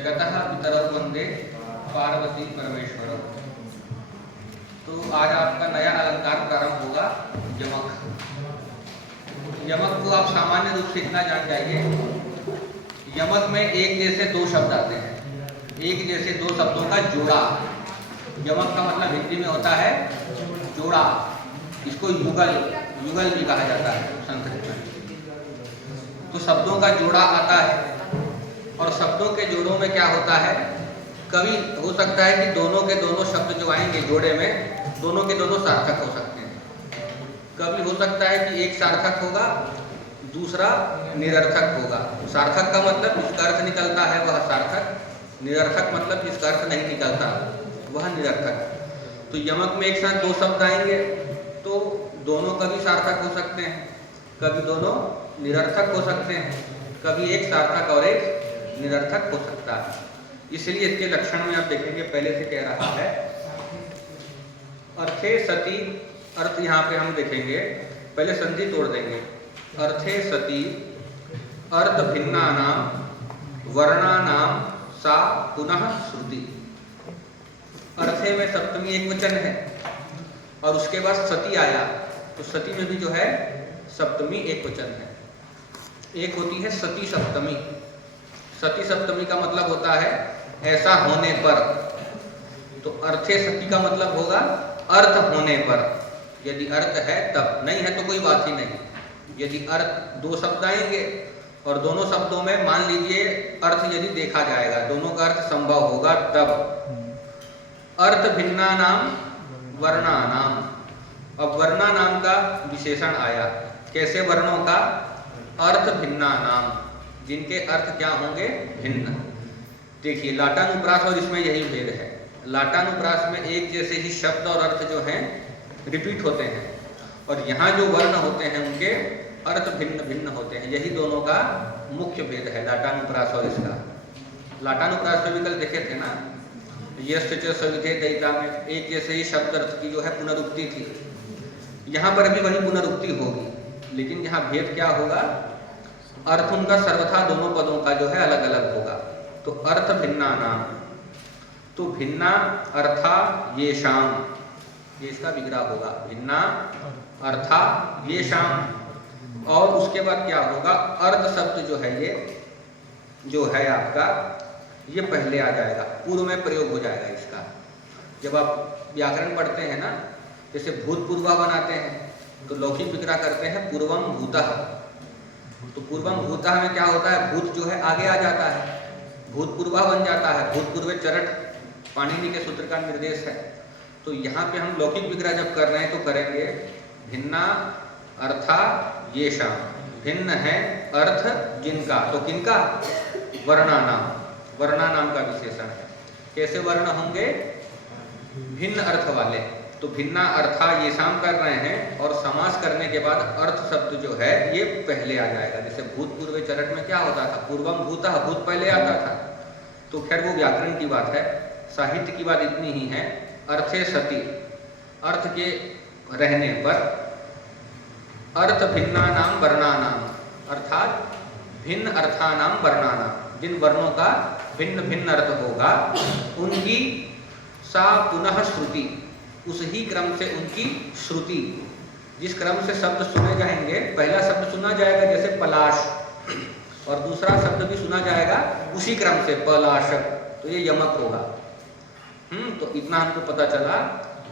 जगतः पितरौ वंदे पार्वती परमेश्वरौ। तो आज आपका नया अलंकार प्रारंभ होगा, यमक। यमक को आप सामान्य रूप से इतना जान जाइए, यमक में एक जैसे दो शब्द आते हैं, एक जैसे दो शब्दों का जोड़ा। यमक का मतलब हिंदी में होता है जोड़ा। इसको युगल भी कहा जाता है संस्कृत में। तो शब्दों का जोड़ा आता है, और शब्दों के जोड़ों में क्या होता है, कभी हो सकता है कि दोनों के दोनों शब्द जो आएंगे जोड़े में, दोनों के दोनों सार्थक हो सकते हैं। कभी हो सकता है कि एक सार्थक होगा, दूसरा निरर्थक होगा। सार्थक का मतलब जिसका अर्थ निकलता है वह सार्थक, निरर्थक मतलब जिसका अर्थ नहीं निकलता वह निरर्थक। तो यमक में एक साथ दो शब्द आएंगे तो दोनों कभी सार्थक हो सकते हैं, कभी दोनों निरर्थक हो सकते हैं, कभी एक सार्थक और एक निरर्थक हो सकता है। इसलिए इसके लक्षण में आप देखेंगे, पहले से कह रहा है अर्थे सती। अर्थ यहाँ पे हम देखेंगे, पहले संधि तोड़ देंगे। अर्थे सती अर्थ भिन्नानाम वर्णानाम सा पुनः श्रुति। अर्थे में सप्तमी एक वचन है और उसके बाद सती आया, तो सती में भी जो है सप्तमी एक वचन है। एक होती है सती सप्तमी। सती सप्तमी का मतलब होता है ऐसा होने पर। तो अर्थे सती का मतलब होगा अर्थ होने पर। यदि अर्थ है तब, नहीं है तो कोई बात ही नहीं। यदि अर्थ दो शब्द आएंगे और दोनों शब्दों में मान लीजिए अर्थ यदि देखा जाएगा, दोनों का अर्थ संभव होगा तब। अर्थ भिन्ना नाम वर्णा नाम। अब वर्णा नाम का विशेषण आया, कैसे वर्णों का? अर्थ भिन्ना नाम, जिनके अर्थ क्या होंगे? भिन्न। देखिए लाटानुप्रास और इसमें यही भेद है। लाटानुप्रास में एक जैसे ही शब्द और अर्थ जो हैं रिपीट होते हैं, और यहाँ जो वर्ण होते हैं उनके अर्थ भिन्न भिन्न होते हैं। यही दोनों का मुख्य भेद है, लाटानुप्रास और इसका। लाटानुप्रास में भी कल देखे थे ना, यस्य च सविधे दयिता में एक जैसे ही शब्द अर्थ की जो है पुनरुक्ति थी। यहाँ पर भी वही पुनरुक्ति होगी, लेकिन यहाँ भेद क्या होगा? अर्थ उनका सर्वथा दोनों पदों का जो है अलग अलग होगा। तो अर्थ भिन्ना नाम, तो भिन्ना अर्था ये शाम, ये इसका विग्रह होगा, भिन्ना अर्था ये शाम। और उसके बाद क्या होगा? अर्थ शब्द जो है ये जो है आपका, ये पहले आ जाएगा, पूर्व में प्रयोग हो जाएगा इसका। जब आप व्याकरण पढ़ते हैं ना, जैसे भूतपूर्वा बनाते हैं तो लौकिक विग्रह करते हैं पूर्वम भूतः। तो पूर्वम भूतः में क्या होता है? भूत जो है आगे आ जाता है, भूतपूर्वा बन जाता है। भूतपूर्व चरट पाणिनि के सूत्र का निर्देश है। तो यहाँ पे हम लौकिक विग्रह जब कर रहे हैं तो करेंगे भिन्ना अर्था ये शाम। भिन्न है अर्थ जिनका, तो किनका? वर्णानाम। वर्णानाम का विशेषण है। कैसे वर्ण होंगे? भिन्न अर्थ वाले। तो भिन्ना अर्था ये शाम कर रहे हैं, और समास करने के बाद अर्थ शब्द जो है ये पहले आ जाएगा। जैसे भूतपूर्व चरट में क्या होता था? पूर्वम भूतः, भूत पहले आता था। तो खैर वो व्याकरण की बात है, साहित्य की बात इतनी ही है। अर्थे सती, अर्थ के रहने पर। अर्थ भिन्ना नाम वर्णानाम, अर्थात भिन्न अर्थानाम वर्णानाम, जिन वर्णों का भिन्न भिन्न अर्थ होगा उनकी सा पुनः श्रुति, उस ही क्रम से उनकी श्रुति। जिस क्रम से शब्द सुने जाएंगे, पहला शब्द सुना जाएगा जैसे पलाश, और दूसरा शब्द भी सुना जाएगा उसी क्रम से पलाशक, तो ये यमक होगा। तो इतना हमको पता चला,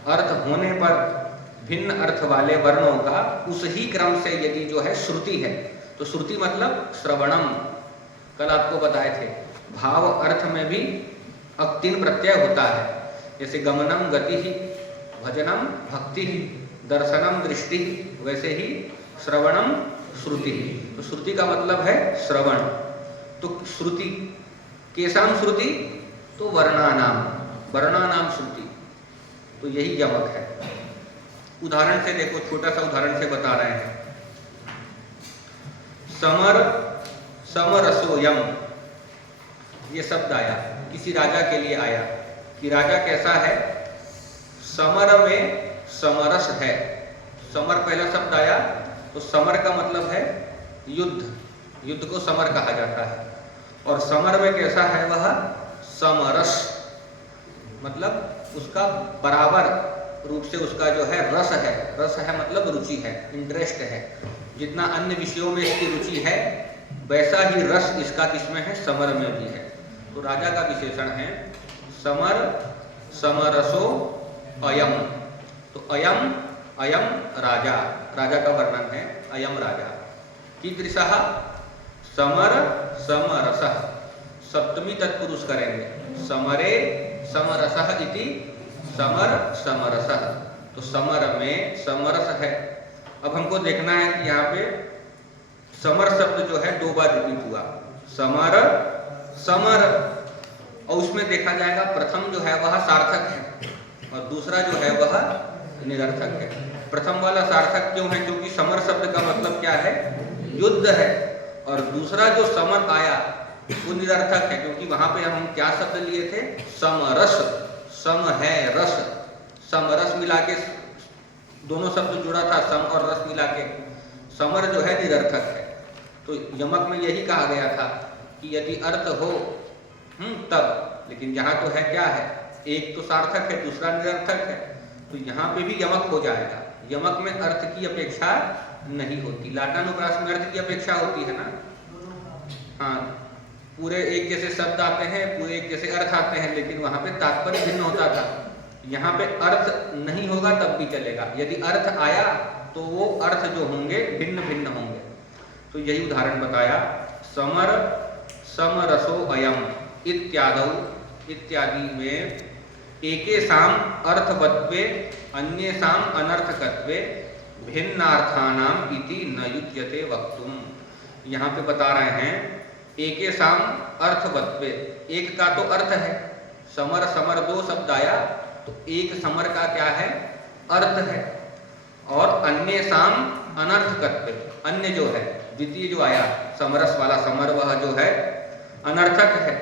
अर्थ होने पर भिन्न अर्थ वाले वर्णों का उस ही क्रम से यदि जो है श्रुति है, तो श्रुति मतलब श्रवणम। कल आपको बताए थे भाव अर्थ में भी अब 3 प्रत्यय होता है, जैसे गमनम गति ही, भजनम भक्ति ही, दर्शनम दृष्टि, वैसे ही श्रवणम श्रुति। तो श्रुति का मतलब है श्रवण। तो श्रुति केसाम श्रुति, तो वर्णानाम, वर्णानाम श्रुति। तो यही यमक है। उदाहरण से देखो, छोटा सा उदाहरण से बता रहे हैं। समर समरसोयम, ये शब्द आया, किसी राजा के लिए आया कि राजा कैसा है? समर में समरस है। समर पहला शब्द आया, तो समर का मतलब है युद्ध, युद्ध को समर कहा जाता है। और समर में कैसा है वह? समरस, मतलब उसका बराबर रूप से उसका जो है रस है, रस है मतलब रुचि है, इंटरेस्ट है। जितना अन्य विषयों में इसकी रुचि है वैसा ही रस इसका किसमें है, समर में भी है। तो राजा का विशेषण है समर समरसो अयम। तो अयम अयम राजा, राजा का वर्णन है अयम राजा। कीदृशः समर समरसः, सप्तमी तत्पुरुष करेंगे, समरे समरसः इति समर समरसः। तो समर में समरस है। अब हमको देखना है कि यहाँ पे समर शब्द जो है 2 बार रिपीट हुआ, समर समर, और उसमें देखा जाएगा प्रथम जो है वह सार्थक है और दूसरा जो है वह निरर्थक है। प्रथम वाला सार्थक क्यों है, क्योंकि समर शब्द का मतलब क्या है, युद्ध है, और दूसरा जो समर आया वो निरर्थक है, क्योंकि वहां पे हम क्या शब्द लिए थे, समरस, सम है रस, समरस मिला के दोनों शब्द जुड़ा था, सम और रस मिला के, समर जो है निरर्थक है। तो यमक में यही कहा गया था कि यदि अर्थ हो तब, लेकिन यहाँ तो है क्या है, एक तो सार्थक है दूसरा निरर्थक है, तो यहाँ पे भी यमक हो जाएगा। यमक में अर्थ की अपेक्षा नहीं होती, लाटानुप्रास में अर्थ की अपेक्षा होती है ना। हाँ, पूरे एक जैसे शब्द आते हैं, पूरे एक जैसे अर्थ आते हैं, लेकिन वहां पे तात्पर्य भिन्न होता था। यहाँ पे अर्थ नहीं होगा तब भी चलेगा, यदि अर्थ आया तो वो अर्थ जो होंगे भिन्न भिन्न होंगे। तो यही उदाहरण बताया, समर समरसो अयम इत्यादौ, इत्यादि में एकेषाम अर्थवत्वे अन्येषाम अनर्थकत्वे भिन्नार्थानाम इति न युज्यते वक्तुम। यहाँ पे बता रहे हैं एकेषाम अर्थवत्वे, एक का तो अर्थ है, समर समर 2 शब्द आया तो एक समर का क्या है, अर्थ है, और अन्येषाम अनर्थकत्वे, अन्य जो है द्वितीय जो आया समरस वाला समर, वह जो है अनर्थक है।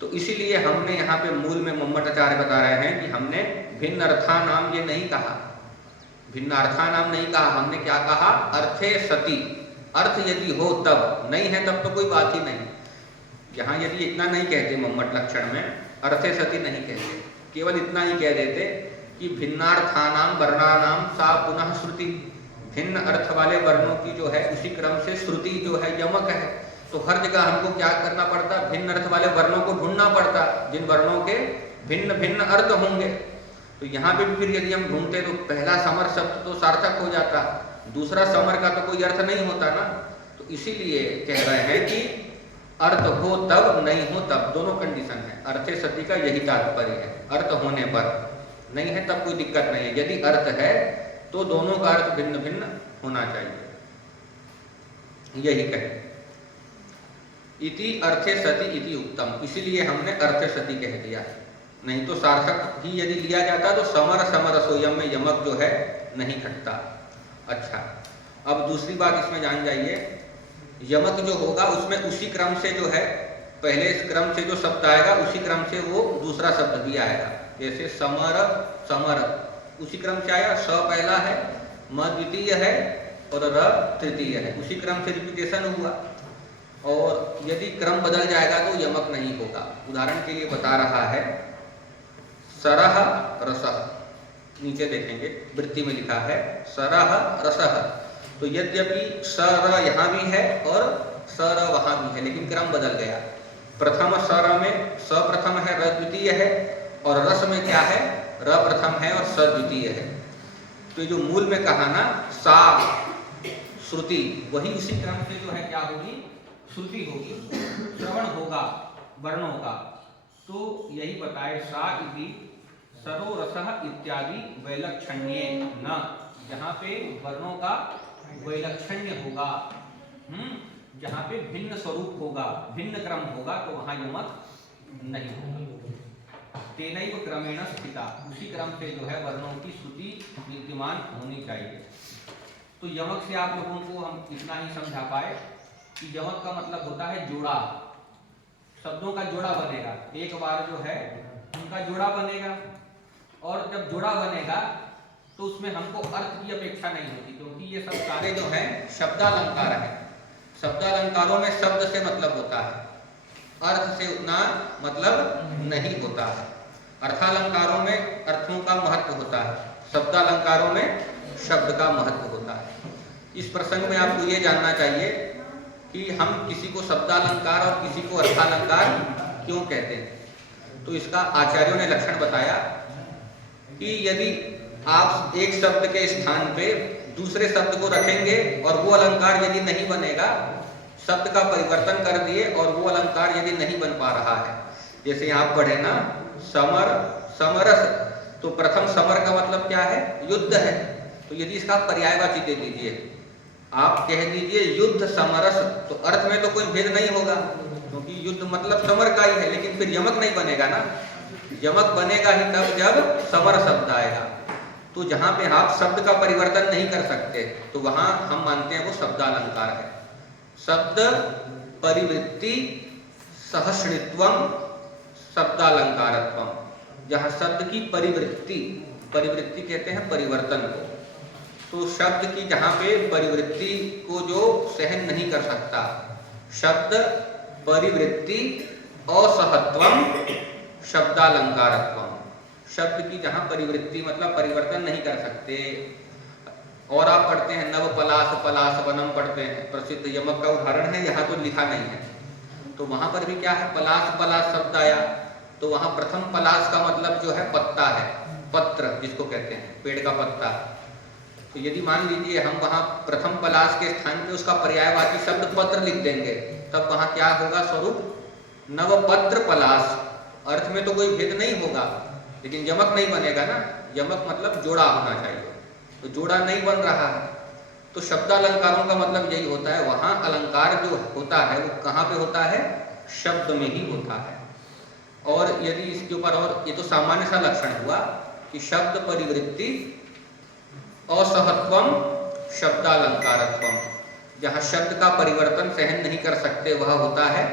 तो इसीलिए हमने यहाँ पे मूल में मम्मटाचार्य बता रहे हैं कि हमने भिन्न अर्था नाम ये नहीं कहा, भिन्न अर्था नाम नहीं कहा, हमने क्या कहा, अर्थे सति, अर्थ यदि हो तब, नहीं है तब तो कोई बात ही नहीं। यहाँ यदि इतना नहीं कहते मम्मट लक्षण में, अर्थे सति नहीं कहते, केवल इतना ही कह देते कि भिन्नार्थानाम वर्णानाम सा पुनः श्रुति, भिन्न अर्थ वाले वर्णों की जो है उसी क्रम से श्रुति जो है यमक है। तो हर जगह हमको क्या करना पड़ता, भिन्न अर्थ वाले वर्णों को ढूंढना पड़ता, जिन वर्णों के भिन्न भिन्न अर्थ होंगे। तो यहाँ पे भी फिर यदि हम ढूंढते तो पहला समर शब्द तो सार्थक हो जाता, दूसरा समर का तो कोई अर्थ नहीं होता ना। तो इसीलिए कह रहे हैं कि अर्थ हो तब, नहीं हो तब, दोनों कंडीशन है। अर्थे सति का यही तात्पर्य है, अर्थ होने पर, नहीं है तब कोई दिक्कत नहीं है। यदि अर्थ है तो दोनों का अर्थ भिन्न भिन्न होना चाहिए, यही कहे। इति अर्थे सति इति उत्तम, इसीलिए हमने अर्थे सति कह दिया, नहीं तो सार्थक ही यदि लिया जाता तो समर समरसोयम में यमक जो है नहीं खटता। अच्छा, अब दूसरी बात इसमें जान जाइए, यमक जो होगा उसमें उसी क्रम से जो है, पहले इस क्रम से जो शब्द आएगा उसी क्रम से वो दूसरा शब्द भी आएगा। जैसे समर समर उसी क्रम से आया, स पहला है, म द्वितीय है और र तृतीय है, उसी क्रम से रिपीटेशन हुआ। और यदि क्रम बदल जाएगा तो यमक नहीं होगा। उदाहरण के लिए बता रहा है, सरह रसह, नीचे देखेंगे वृत्ति में लिखा है सरह रसह। तो यद्यपि सर यहाँ भी है और सर वहाँ भी है, लेकिन क्रम बदल गया। प्रथम सर में स प्रथम है, र द्वितीय है, और रस में क्या है, र प्रथम है और स द्वितीय है। तो जो मूल में कहा ना सा श्रुति, वही उसी क्रम से जो है क्या होगी, श्रुति होगी, श्रवण होगा वर्णों का। तो यही बताए सा इति सरो रसः इत्यादि वैलक्षण्ये न, जहाँ पे वर्णों का वैलक्षण्य होगा, जहाँ पे भिन्न स्वरूप होगा, भिन्न क्रम होगा, तो वहाँ यमक नहीं होगा। तेनैव क्रमेण स्थिता, उसी क्रम से जो है वर्णों की श्रुति विद्यमान होनी चाहिए। तो यमक से आप लोगों को हम इतना ही समझा पाए कि यमक का मतलब होता है जोड़ा, शब्दों का जोड़ा बनेगा, एक बार जो है उनका जोड़ा बनेगा, और जब जोड़ा बनेगा तो उसमें हमको अर्थ की अपेक्षा नहीं होती, क्योंकि ये सब सारे जो हैं शब्दालंकार हैं। शब्दालंकारों में शब्द से मतलब होता है, अर्थ से उतना मतलब नहीं होता है। अर्थालंकारों में अर्थों का महत्व होता है, शब्दालंकारों में शब्द का महत्व होता है। इस प्रसंग में आपको ये जानना चाहिए कि हम किसी को शब्दालंकार और किसी को अर्थालंकार क्यों कहते हैं। तो इसका आचार्यों ने लक्षण बताया कि यदि आप एक शब्द के स्थान पे दूसरे शब्द को रखेंगे और वो अलंकार यदि नहीं बनेगा, शब्द का परिवर्तन कर दिए और वो अलंकार यदि नहीं बन पा रहा है, जैसे यहाँ पढ़े ना समर समरस, तो प्रथम समर का मतलब क्या है? युद्ध है। तो यदि इसका पर्यायवाची दे दीजिए, आप कह दीजिए युद्ध समरस, तो अर्थ में तो कोई भेद नहीं होगा क्योंकि युद्ध मतलब समर का ही है, लेकिन फिर यमक नहीं बनेगा ना। यमक बनेगा ही तब जब समर शब्द आएगा। तो जहां पे आप शब्द का परिवर्तन नहीं कर सकते तो वहां हम मानते हैं वो शब्दालंकार है। शब्द परिवृत्ति सहस्रित्वम शब्दालंकारत्वम, जहां शब्द की परिवृत्ति, परिवृत्ति कहते हैं परिवर्तन को, तो शब्द की जहां पे परिवृत्ति को जो सहन नहीं कर सकता, शब्द परिवृत्ति असहत्वम शब्दालंकारत्वम, शब्द की जहां परिवृत्ति मतलब परिवर्तन नहीं कर सकते। और आप पढ़ते हैं नव पलाश पलाश वनम पढ़ते हैं, प्रसिद्ध यमक का उदाहरण है, यहाँ तो लिखा नहीं है। तो वहां पर भी क्या है? पलाश पलाश शब्द आया, तो वहां प्रथम पलाश का मतलब जो है पत्ता है, पत्र जिसको कहते हैं, पेड़ का पत्ता। तो यदि मान लीजिए हम वहां प्रथम पलाश के स्थान पे उसका पर्यायवाची शब्द पत्र लिख देंगे, तब वहां क्या होगा स्वरूप? नवपत्र पलाश। अर्थ में तो कोई भेद नहीं होगा, लेकिन यमक नहीं बनेगा ना। यमक मतलब जोड़ा होना चाहिए, तो जोड़ा नहीं बन रहा है। तो शब्दालंकारों का मतलब यही होता है, वहां अलंकार जो होता है वो कहाँ पे होता है? शब्द में ही होता है। और यदि इसके ऊपर, और ये तो सामान्य सा लक्षण हुआ कि शब्द परिवृत्ति असहत्वम शब्दालंकारत्वम, जहां शब्द का परिवर्तन सहन नहीं कर सकते वह होता है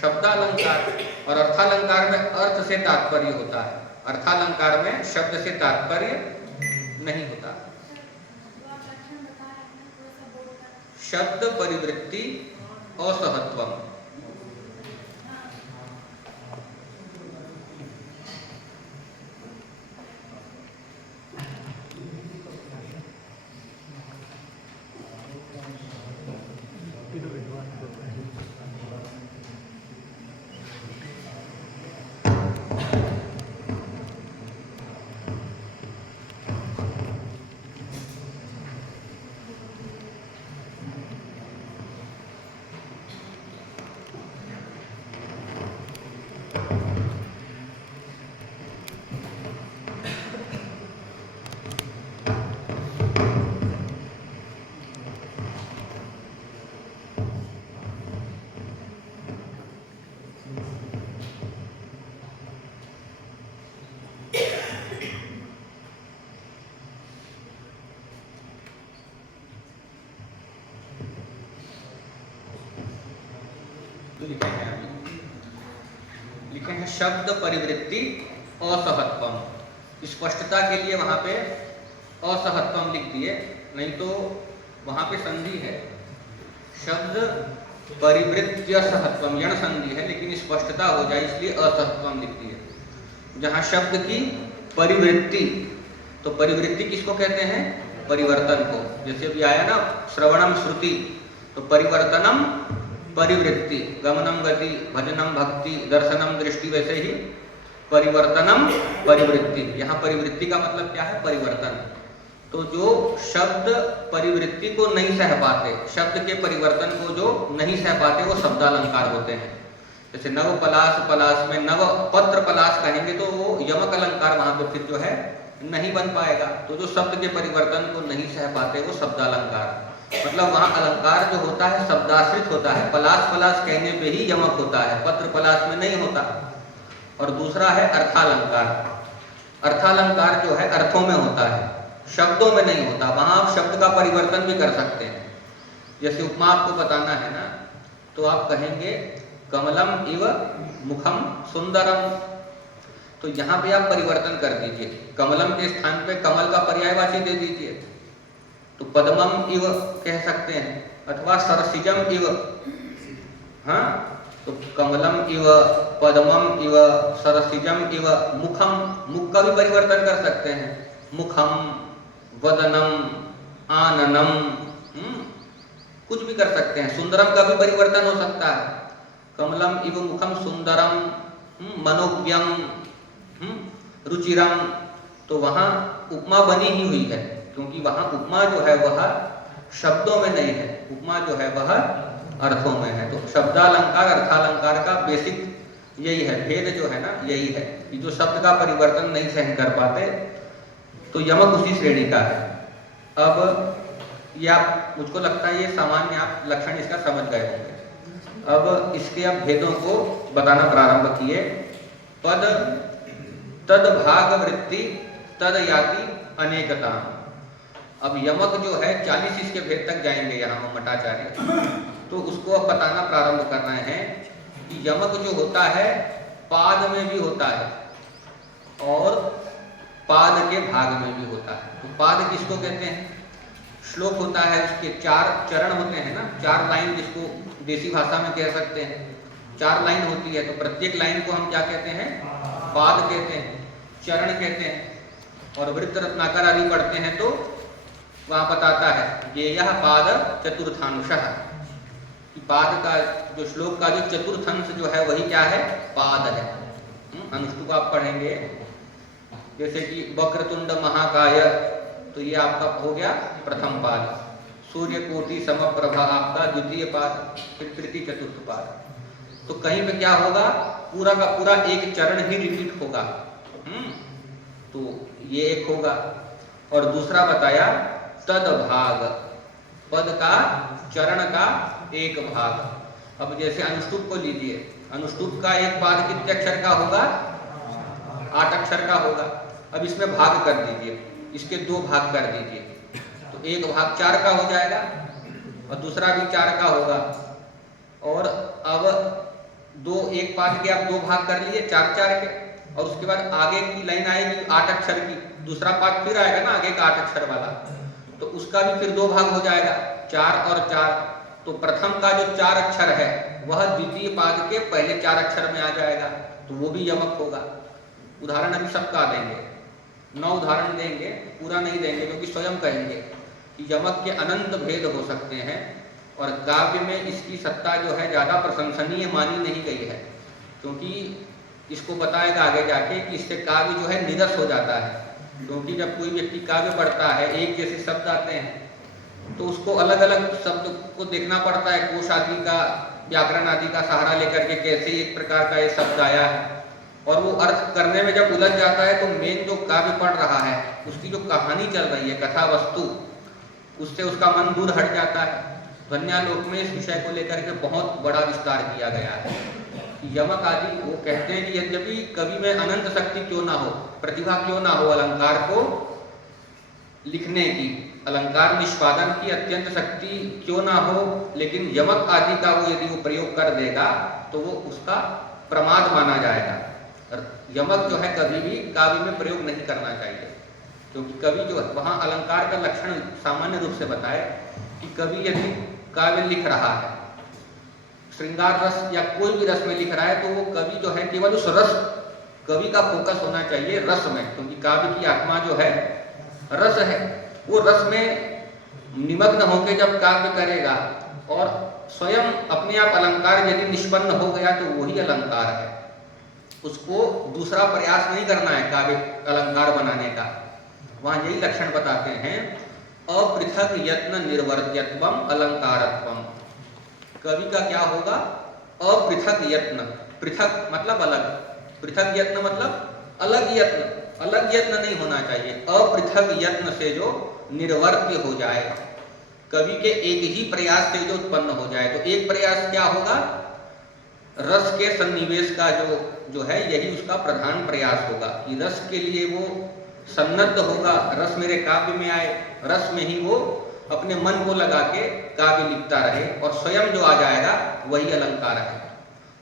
शब्दालंकार। और अर्थालंकार में अर्थ से तात्पर्य होता है, अर्थालंकार में शब्द से तात्पर्य नहीं होता। शब्द परिवृत्ति असहत्वम, लिखे हैं शब्द परिवृत्ति असहत्वम। स्पष्टता के लिए वहां पे असहत्वम लिख दिए, नहीं तो वहां पे संधि है, शब्द परिवृत्य सहत्वम, यण संधि है, लेकिन स्पष्टता हो जाए इसलिए असहत्वम लिख दिए। जहां शब्द की परिवृत्ति, तो परिवृत्ति किसको कहते हैं? परिवर्तन को। जैसे अभी आया ना श्रवणम श्रुति, तो परिवर्तनम परिवृत्ति, गमनम गति, भजनम भक्ति, दर्शनम दृष्टि, वैसे ही परिवर्तनम परिवृत्ति। यहाँ परिवृत्ति का मतलब क्या है? परिवर्तन। तो जो शब्द परिवृत्ति को नहीं सह पाते, शब्द के परिवर्तन को जो नहीं सह पाते, वो शब्दालंकार होते हैं। जैसे नव पलाश पलाश में नव पत्र पलाश कहेंगे तो वो यमक अलंकार वहां पर फिर जो है नहीं बन पाएगा। तो जो शब्द के परिवर्तन को नहीं सह पाते वो शब्दालंकार, मतलब वहां अलंकार जो होता है शब्दाश्रित होता है। पलाश पलाश कहने पे ही यमक होता है, पत्र पलाश में नहीं होता। और दूसरा है अर्थालंकार। अर्थालंकार जो है अर्थों में होता है, शब्दों में नहीं होता। वहां आप शब्द का परिवर्तन भी कर सकते हैं। जैसे उपमा आपको बताना है ना, तो आप कहेंगे कमलम इव मुखम सुंदरम, तो यहाँ पे आप परिवर्तन कर दीजिए, कमलम के स्थान पे कमल का पर्यायवाची दे दीजिए, तो पद्मम इव कह सकते हैं, अथवा सरसिजम इव, हाँ, तो कमलम इव, पद्मम इव, सरसिजम इव, मुखम, मुख का भी परिवर्तन कर सकते हैं, मुखम, वदनम, आननम, कुछ भी कर सकते हैं। सुंदरम का भी परिवर्तन हो सकता है, कमलम इव मुखम सुंदरम, मनोज्ञम, रुचिरम। तो वहां उपमा बनी ही हुई है, क्योंकि वहां उपमा जो है वह शब्दों में नहीं है, उपमा जो है वह अर्थों में है। तो शब्दालंकार अर्थालंकार का बेसिक यही है, भेद जो है ना यही है कि जो शब्द का परिवर्तन नहीं सहन कर पाते, तो यमक उसी श्रेणी का है। अब ये आप, मुझको लगता है ये सामान्य आप लक्षण इसका समझ गए होंगे। अब इसके अब भेदों को बताना प्रारंभ किए। पद तद भाग वृत्ति तद याति अनेकता। अब यमक जो है 40 इसके भेद तक जाएंगे यहाँ मठाचार्य, तो उसको अब बताना प्रारंभ कर रहे हैं कि यमक जो होता है पाद में भी होता है और पाद के भाग में भी होता है। तो पाद किसको कहते हैं? श्लोक होता है, उसके 4 चरण होते हैं ना, 4 लाइन जिसको देसी भाषा में कह सकते हैं, 4 लाइन होती है। तो प्रत्येक लाइन को हम क्या कहते हैं? पाद कहते हैं, चरण कहते हैं। और वृत्त रत्नाकर आदि पढ़ते हैं तो वहां बताता है ये यह पाद चतुर्थांशः, कि पाद का जो श्लोक का जो चतुर्थांश जो है वही क्या है? पाद है। अनुष्टुप आप पढ़ेंगे, जैसे कि वक्रतुंड महाकाय, तो ये आपका हो गया प्रथम पाद। सूर्य कोटि समप्रभा आपका द्वितीय पाद, फिर तृतीय चतुर्थ पाद। तो कहीं पे क्या होगा? पूरा का पूरा एक चरण ही रिपीट होगा। तो ये एक होगा। और दूसरा बताया तद भाग, पद का चरण का एक भाग। अब जैसे अनुष्टुप को लीजिए, अनुष्टुप का एक पाद कितने अक्षर का होगा? 8 अक्षर का होगा। अब इसमें भाग कर दीजिए, इसके 2 भाग कर दीजिए, तो एक भाग 4 का हो जाएगा और दूसरा भी 4 का होगा। और अब एक पाद के आप 2 भाग कर लिए 4-4 के, और उसके बाद आगे की लाइन आएगी 8 अक्षर की, दूसरा पाद फिर आएगा ना आगे का 8 अक्षर वाला, तो उसका भी फिर 2 भाग हो जाएगा, 4 और 4। तो प्रथम का जो 4 अक्षर है वह द्वितीय पाद के पहले 4 अक्षर में आ जाएगा, तो वो भी यमक होगा। उदाहरण अभी सबका देंगे, 9 उदाहरण देंगे, पूरा नहीं देंगे क्योंकि स्वयं कहेंगे कि यमक के अनंत भेद हो सकते हैं और काव्य में इसकी सत्ता जो है ज़्यादा प्रशंसनीय मानी नहीं गई है, क्योंकि इसको बताएगा आगे जाके कि इससे काव्य जो है निरस हो जाता है। क्योंकि जब कोई व्यक्ति काव्य पढ़ता है, एक जैसे शब्द आते हैं तो उसको अलग अलग शब्द को देखना पड़ता है, कोश आदि का, व्याकरण आदि का सहारा लेकर के कैसे एक प्रकार का ये शब्द आया है, और वो अर्थ करने में जब उलझ जाता है तो मेन जो काव्य पढ़ रहा है उसकी जो कहानी चल रही है, कथा वस्तु, उससे उसका मन दूर हट जाता है। ध्वन्यालोक में इस विषय को लेकर के बहुत बड़ा विस्तार किया गया है। यमक आदि वो कहते हैं कि यद्यपि कवि में अनंत शक्ति क्यों ना हो, प्रतिभा क्यों ना हो अलंकार को लिखने की, अलंकार निष्पादन की अत्यंत शक्ति क्यों ना हो, लेकिन यमक आदि का वो यदि वो प्रयोग कर देगा तो वो उसका प्रमाद माना जाएगा। यमक जो है कभी भी काव्य में प्रयोग नहीं करना चाहिए, क्योंकि कवि जो वहाँ अलंकार का लक्षण सामान्य रूप से बताए कि कवि यदि काव्य लिख रहा है, श्रृंगार रस या कोई भी रस में लिख रहा है, तो वो कवि जो है केवल उस रस, कवि का फोकस होना चाहिए रस में, क्योंकि काव्य की आत्मा जो है रस है। वो रस में निमग्न होकर जब काव्य करेगा और स्वयं अपने आप अलंकार यदि निष्पन्न हो गया तो वही अलंकार है, उसको दूसरा प्रयास नहीं करना है काव्य अलंकार बनाने का। वहां यही लक्षण बताते हैं, अपृथक यत्न निर्वर्त्यत्वम अलंकारत्वम। कवि का क्या होगा? अपृथक यत्न, पृथक मतलब अलग, पृथक यत्न मतलब अलग यत्न, अलग यत्न नहीं होना चाहिए, अपृथक यत्न से जो निर्वर्त्य हो जाए, कवि के एक ही प्रयास से जो उत्पन्न हो जाए। तो एक प्रयास क्या होगा? रस के सन्निवेश का जो है यही उसका प्रधान प्रयास होगा कि रस के लिए वो सन्नद्ध होगा, रस मेरे काव्य में आए, रस में ही वो अपने मन को लगा के काव्य लिखता रहे और स्वयं जो आ जाएगा वही अलंकार है।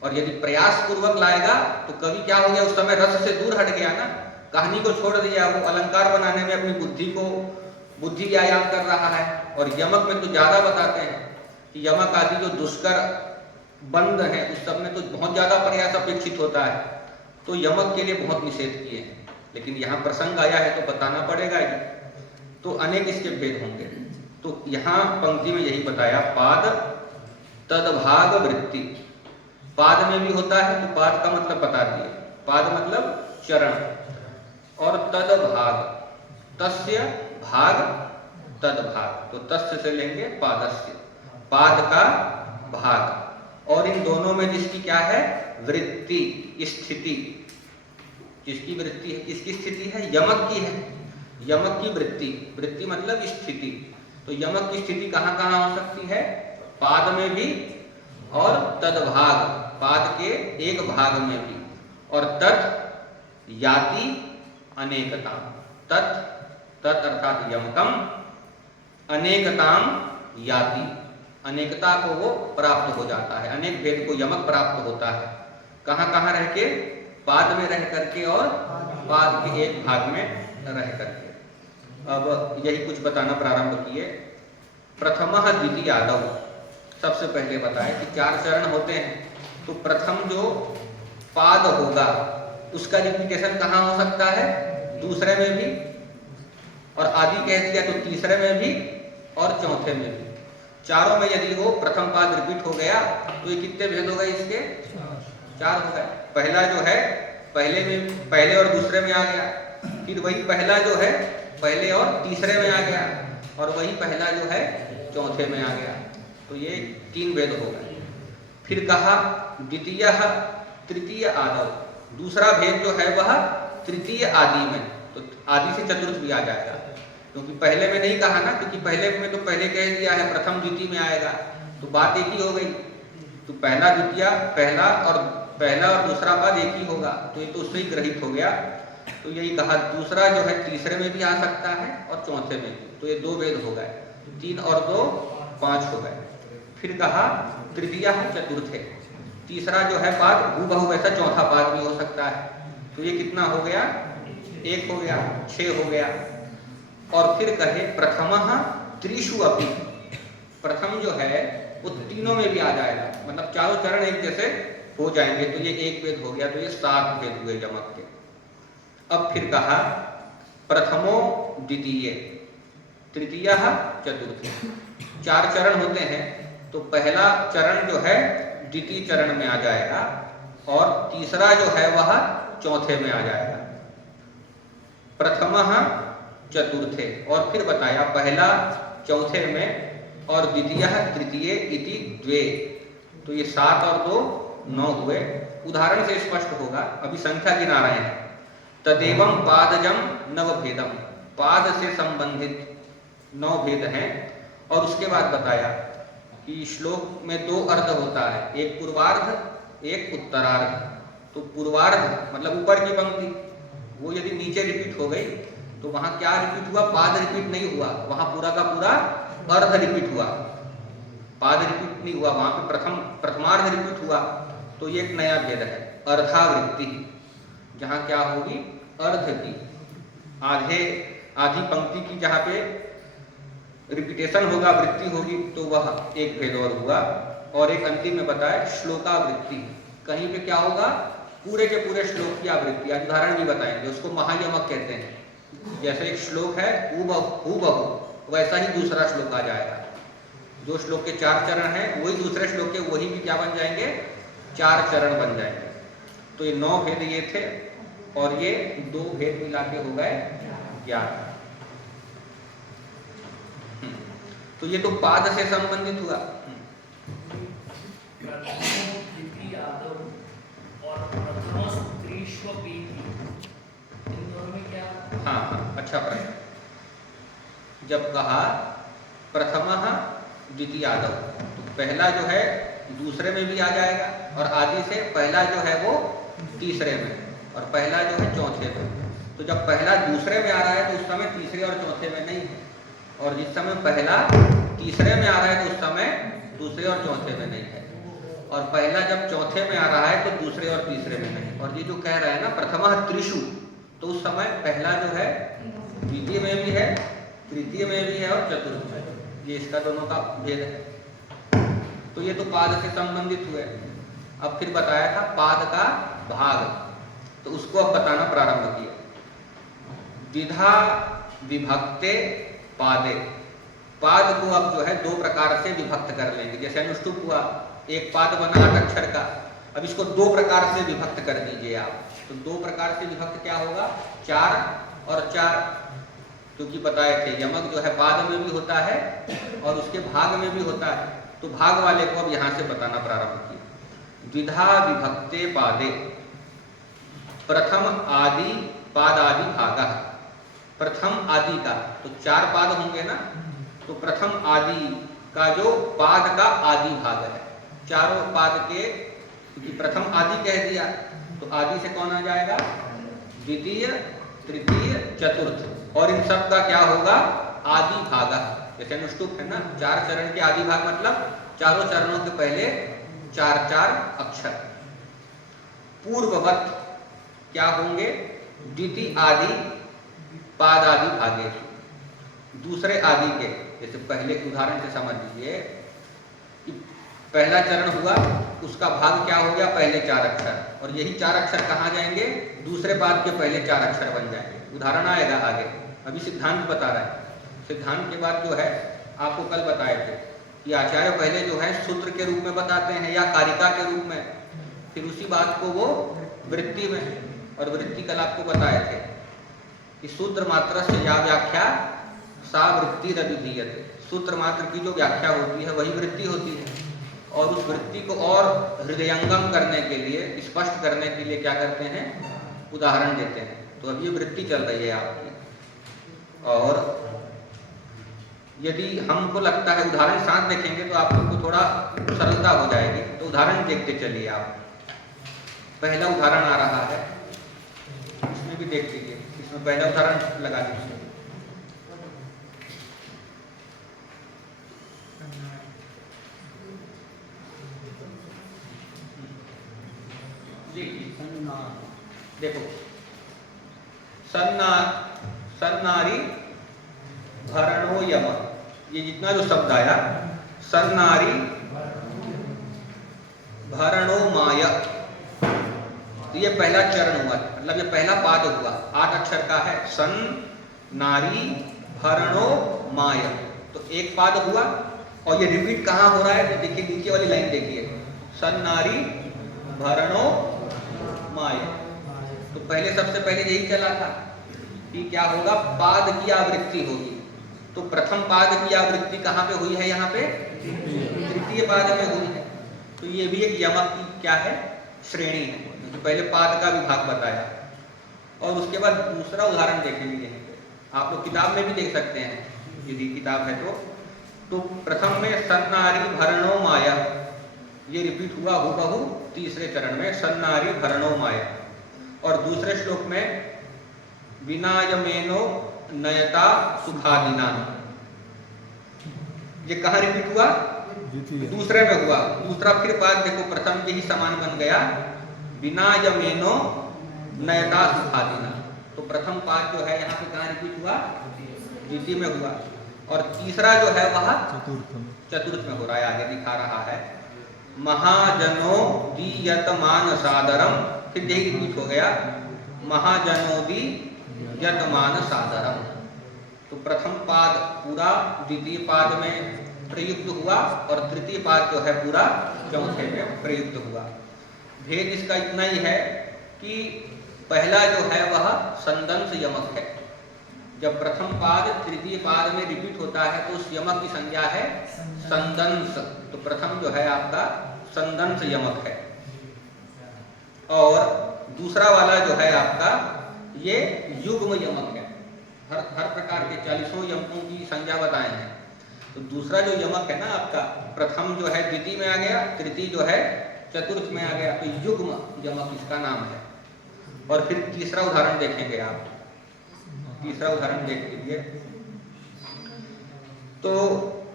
और यदि प्रयास पूर्वक लाएगा तो कवि क्या हो गया? उस समय रस से दूर हट गया ना, कहानी को छोड़ दिया, वो अलंकार बनाने में अपनी बुद्धि व्यायाम कर रहा है। और यमक में तो ज्यादा बताते हैं कि यमक आदि जो दुष्कर बंद हैं, उस सब में तो बहुत ज़्यादा प्रयास अपेक्षित होता है, तो यमक के लिए बहुत निषेध किए हैं। लेकिन यहाँ प्रसंग आया है तो बताना पड़ेगा ही, तो अनेक इसके भेद होंगे। तो यहाँ पंक्ति में यही बताया, पाद तदभाग वृत्ति। पाद में भी होता है, तो पाद का मतलब बता दिए, पाद मतलब चरण, और तदभाग, तस्य भाग तदभाग, तो तस्य से लेंगे पादस्य, पाद का भाग। और इन दोनों में जिसकी क्या है, वृत्ति, स्थिति, जिसकी वृत्ति है, किसकी स्थिति है, यमक की है, यमक की वृत्ति, वृत्ति मतलब स्थिति। तो यमक की स्थिति कहाँ कहाँ हो सकती है, पाद में भी और तदभाग, पाद के एक भाग में भी, और तत् याति अनेकता, तत् तत् अर्थात यमकम, अनेकताम याति, अनेकता को वो प्राप्त हो जाता है, अनेक भेद को यमक प्राप्त होता है। कहाँ कहाँ रह के, पाद में रह करके और पाद के एक भाग में रह करके। अब यही कुछ बताना प्रारंभ किए। प्रथमः द्वितीय आदौ, सबसे पहले बताया कि 4 चरण होते हैं, तो प्रथम जो पाद होगा उसका रिपीटेशन कहाँ हो सकता है, दूसरे में भी, और आदि कह दिया तो तीसरे में भी और चौथे में भी। चारों में यदि वो प्रथम पाद रिपीट हो गया तो ये कितने भेद हो गए इसके, 4 हो गए। पहला जो है पहले में, पहले और दूसरे में आ गया, फिर वही पहला जो है पहले और तीसरे में आ गया, और वही पहला जो है चौथे में आ गया, तो ये 3 भेद हो गए। फिर कहा द्वितीय तृतीय आदौ, दूसरा भेद जो है वह तृतीय आदि में, तो आदि से चतुर्थ भी आ जाएगा, क्योंकि पहले में नहीं कहा ना, क्योंकि पहले में तो पहले कह दिया है प्रथम द्वितीय में आएगा, तो बात एक ही हो गई। तो पहला द्वितीय, पहला और दूसरा पाद एक ही होगा, तो ये तो उससे ही ग्रहित हो गया। तो यही कहा, दूसरा जो है तीसरे में भी आ सकता है और चौथे में भी, तो ये 2 भेद हो गए, 3 और 2 5 हो गए। फिर कहा तृतीय चतुर्थे, तीसरा जो है पाद हूबहू वैसा चौथा पाद भी हो सकता है, तो ये कितना हो गया, 1 हो गया, 6 हो गया। और फिर कहे प्रथमः त्रिषु अपि, प्रथम जो है वो तीनों में भी आ जाएगा, मतलब चारों चरण एक जैसे हो जाएंगे, तो ये 1 भेद हो गया, तो ये 7 भेद हुए यमक के। अब फिर कहा प्रथमो द्वितीय तृतीय चतुर्थी, 4 चरण होते हैं, तो पहला चरण जो है द्वितीय चरण में आ जाएगा, और तीसरा जो है वह चौथे में आ जाएगा। प्रथमः चतुर्थे, और फिर बताया पहला चौथे में और द्वितीय तृतीय इति द्वे, तो ये 7 और 2 9 हुए। उदाहरण से स्पष्ट होगा, अभी संख्या गिना रहे हैं। तदेवं पादजम नवभेदम, पाद से संबंधित 9 भेद हैं। और उसके बाद बताया कि श्लोक में 2 अर्ध होता है, एक पूर्वार्ध एक उत्तरार्ध। तो पूर्वार्ध मतलब ऊपर की पंक्ति, वो यदि नीचे रिपीट हो गई तो वहां क्या रिपीट हुआ, पाद रिपीट नहीं हुआ, वहां पूरा का पूरा अर्ध रिपीट हुआ, पाद रिपीट नहीं हुआ, वहां पे प्रथमार्ध रिपीट हुआ। तो ये एक नया भेद है, अर्धावृत्ति, जहां क्या होगी, अर्ध की आधी पंक्ति की जहां पे रिपीटेशन होगा, वृत्ति होगी, तो वह एक भेद और हुआ। और एक अंतिम में बताया श्लोकावृत्ति, कहीं पे क्या होगा, पूरे के पूरे श्लोक की आवृत्ति। आज उदाहरण भी बताएंगे, उसको महायमक कहते हैं। जैसे एक श्लोक है हूबहू, वैसा ही दूसरा श्लोक आ जाएगा। जो श्लोक के 4 चरण हैं वही दूसरे श्लोक के वही भी क्या बन जाएंगे, 4 चरण बन जाएंगे। तो ये 9 भेद ये थे, और ये 2 भेद मिला के हो गए 11। तो ये तो पाद से संबंधित हुआ। हाँ, अच्छा प्रश्न। जब कहा प्रथमः द्वितीय आदौ, तो पहला जो है दूसरे में भी आ जाएगा, और आदि से पहला जो है वो तीसरे में, और पहला जो है चौथे में। तो जब पहला दूसरे में आ रहा है तो उस समय तीसरे और चौथे में नहीं है, और जिस समय पहला तीसरे में आ रहा है तो उस समय दूसरे और चौथे में नहीं है, और पहला जब चौथे में आ रहा है तो दूसरे और तीसरे में नहीं। और ये जो कह रहा है ना प्रथमः त्रिषु, तो उस समय पहला जो है द्वितीय में भी है, तृतीय में भी है और चतुर्थ में, ये इसका दोनों का भेद है। तो तो ये तो पाद से संबंधित हुए। अब फिर बताया था पाद का भाग, तो उसको अब बताना प्रारंभ किया। द्विधा विभक्ते पादे, पाद को अब जो है दो प्रकार से विभक्त कर लेंगे। जैसे अनुष्टुप हुआ, एक पाद बना 8 अक्षर का, अब इसको दो प्रकार से विभक्त कर दीजिए आप। तो दो प्रकार से विभक्त क्या होगा, 4 और 4, क्योंकि बताए थे यमक जो है पाद में भी होता है और उसके भाग में भी होता है, तो भाग वाले को अब यहाँ से बताना प्रारंभ किया। द्विधा विभक्ते पादे, प्रथम आदि पादादि भाग, प्रथम आदि का तो 4 पाद होंगे ना, तो प्रथम आदि का जो पाद का आदि भाग है, चारों पाद के, क्योंकि प्रथम आदि कह दिया तो आदि से कौन आ जाएगा, द्वितीय, तृतीय, चतुर्थ, और इन सब का क्या होगा, आदि भाग। जैसे अनुष्टुप है ना, 4 चरण के आदि भाग, मतलब चारों चरणों के पहले 4-4 अक्षर। पूर्ववत क्या होंगे, द्वितीय आदि पाद आदि भागे, दूसरे आदि के। जैसे पहले उदाहरण से समझ लीजिए कि पहला चरण हुआ, उसका भाग क्या हो गया, पहले 4 अक्षर, और यही 4 अक्षर कहाँ जाएंगे, दूसरे पाद के पहले 4 अक्षर बन जाएंगे। उदाहरण आएगा आगे, अभी सिद्धांत बता रहा है। सिद्धांत के बाद जो है आपको कल बताए थे कि आचार्य पहले जो है सूत्र के रूप में बताते हैं या कारिका के रूप में, फिर उसी बात को वो वृत्ति में, और वृत्ति कल आपको बताए थे कि सूत्र मात्र से या व्याख्या सा वृत्ति रविधीयते, सूत्र मात्र की जो व्याख्या होती है वही वृत्ति होती है, और उस वृत्ति को और हृदयंगम करने के लिए, स्पष्ट करने के लिए क्या करते हैं, उदाहरण देते हैं। तो अब ये वृत्ति चल रही है आपकी, और यदि हमको लगता है उदाहरण साथ देखेंगे तो आप लोग को थोड़ा सरलता हो जाएगी, तो उदाहरण देखते चलिए आप। पहला उदाहरण आ रहा है, इसमें भी देख लीजिए, इसमें पहला उदाहरण लगा दीजिए। देखो, सन्नारी भरणो यम, ये जितना जो शब्द आया, सन्नारी भरणो माय, तो ये पहला चरण हुआ, मतलब ये पहला पाद हुआ, 8 अक्षर का है, सन नारी भरणो माय, तो एक पाद हुआ, और ये रिपीट कहाँ हो रहा है, तो देखिए नीचे वाली लाइन देखिए, सन नारी भरणो माय, तो पहले सबसे पहले यही चला था कि क्या होगा, पाद की आवृत्ति होगी। तो प्रथम पाद की आवृत्ति कहाँ पे हुई है, यहाँ पे तृतीय पाद में हुई है, तो ये भी एक यमक की क्या है, श्रेणी है। तो पहले पाद का विभाग बताया, और उसके बाद दूसरा उदाहरण देखेंगे यहीं पे, आप लोग किताब में भी देख सकते हैं यदि किताब है तो प्रथम में सन्नारी भरणो माया, ये रिपीट हुआ हुबहू तीसरे चरण में, सन्नारी भरणो माया, और दूसरे श्लोक में विनायमेनो नयता सुखादिना, ये कहाँ रिपीट हुआ, दूसरे में हुआ, दूसरा फिर पाद देखो प्रथम के ही समान बन गया, विनायमेनो नयता सुखादिना, तो प्रथम पाद जो है यहाँ पे कहाँ रिपीट हुआ, द्वितीय में हुआ, और तीसरा जो है वह चतुर्थ में हो रहा है, आगे दिखा रहा है, महाजनो दीयतमान सादरम, फिर यही रिपीट हो गया, महाजनो दीयतमान सादरम, तो प्रथम पाद पूरा द्वितीय पाद में प्रयुक्त हुआ, और तृतीय पाद जो है पूरा चौथे में प्रयुक्त हुआ। भेद इसका इतना ही है कि पहला जो है वह संदंश यमक है, जब प्रथम पाद तृतीय पाद में रिपीट होता है तो उस यमक की संज्ञा है संदंश, तो प्रथम जो है आपका संदंश यमक है, और दूसरा वाला जो है आपका ये युग्म यमक है। हर प्रकार के 40 यमकों की संज्ञा बताए हैं, तो दूसरा जो यमक है ना आपका, प्रथम जो है द्वितीय में आ गया, तृतीय जो है चतुर्थ में आ गया, तो युग्म यमक इसका नाम है। और फिर तीसरा उदाहरण देखेंगे आप, तीसरा उदाहरण देख लीजिए, तो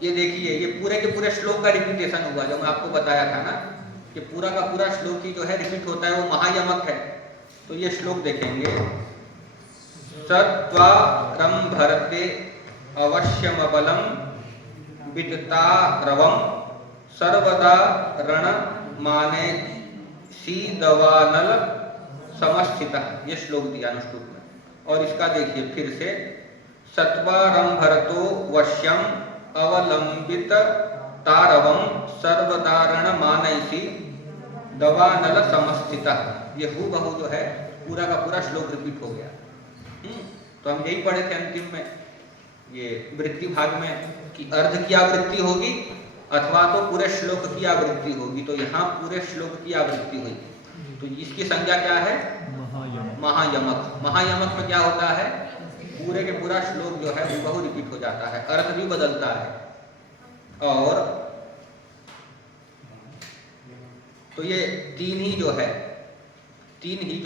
ये देखिए, ये पूरे के पूरे श्लोक का रिपीटेशन हुआ, जो मैं आपको बताया था ना कि पूरा का पूरा श्लोक ही जो है रिपीट होता है, वो महायमक है। तो ये श्लोक देखेंगे, सत्वारं भरते अवश्यमबलं विदतारवं सर्वदा रण माने सी दवानल समस्थिता, ये श्लोक दिया अनुष्टुप में। और इसका देखिए फिर से, सत्वारंभरतो वश्यम अवलंबित तारवम सर्वदारण मानैसी दवानल समस्थिता, ये हूबहू जो है पूरा का पूरा श्लोक रिपीट हो गया। तो हम यही पढ़े थे अंतिम में, ये वृत्ति भाग में, कि अर्ध की आवृत्ति होगी अथवा तो पूरे श्लोक की आवृत्ति होगी। तो यहाँ पूरे श्लोक की आवृत्ति हुई, तो इसकी संज्ञा क्या है? महायमक। महायमक में क्या होता है? पूरे के पूरा श्लोक जो है हूबहू रिपीट हो जाता है, अर्थ भी बदलता है। और तो ये तीन ही जो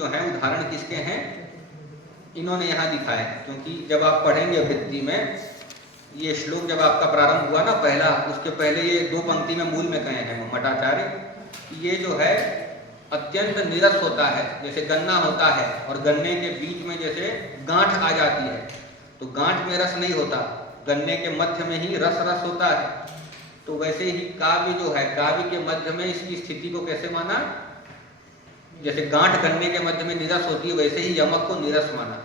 है उदाहरण किसके हैं? इन्होंने यहाँ दिखाए, क्योंकि जब आप पढ़ेंगे वृत्ति में, ये श्लोक जब आपका प्रारंभ हुआ ना पहला, उसके पहले ये दो पंक्ति में मूल में कहे हैं मठाचार्य, ये जो है अत्यंत निरस होता है। जैसे गन्ना होता है और गन्ने के बीच में जैसे गांठ आ जाती है, तो गांठ में रस नहीं होता, गन्ने के मध्य में ही रस होता है। तो वैसे ही काव्य जो है, काव्य के मध्य में इसकी स्थिति को कैसे माना? जैसे गांठ गन्ने के मध्य में निरस होती है, वैसे ही यमक को निरस माना।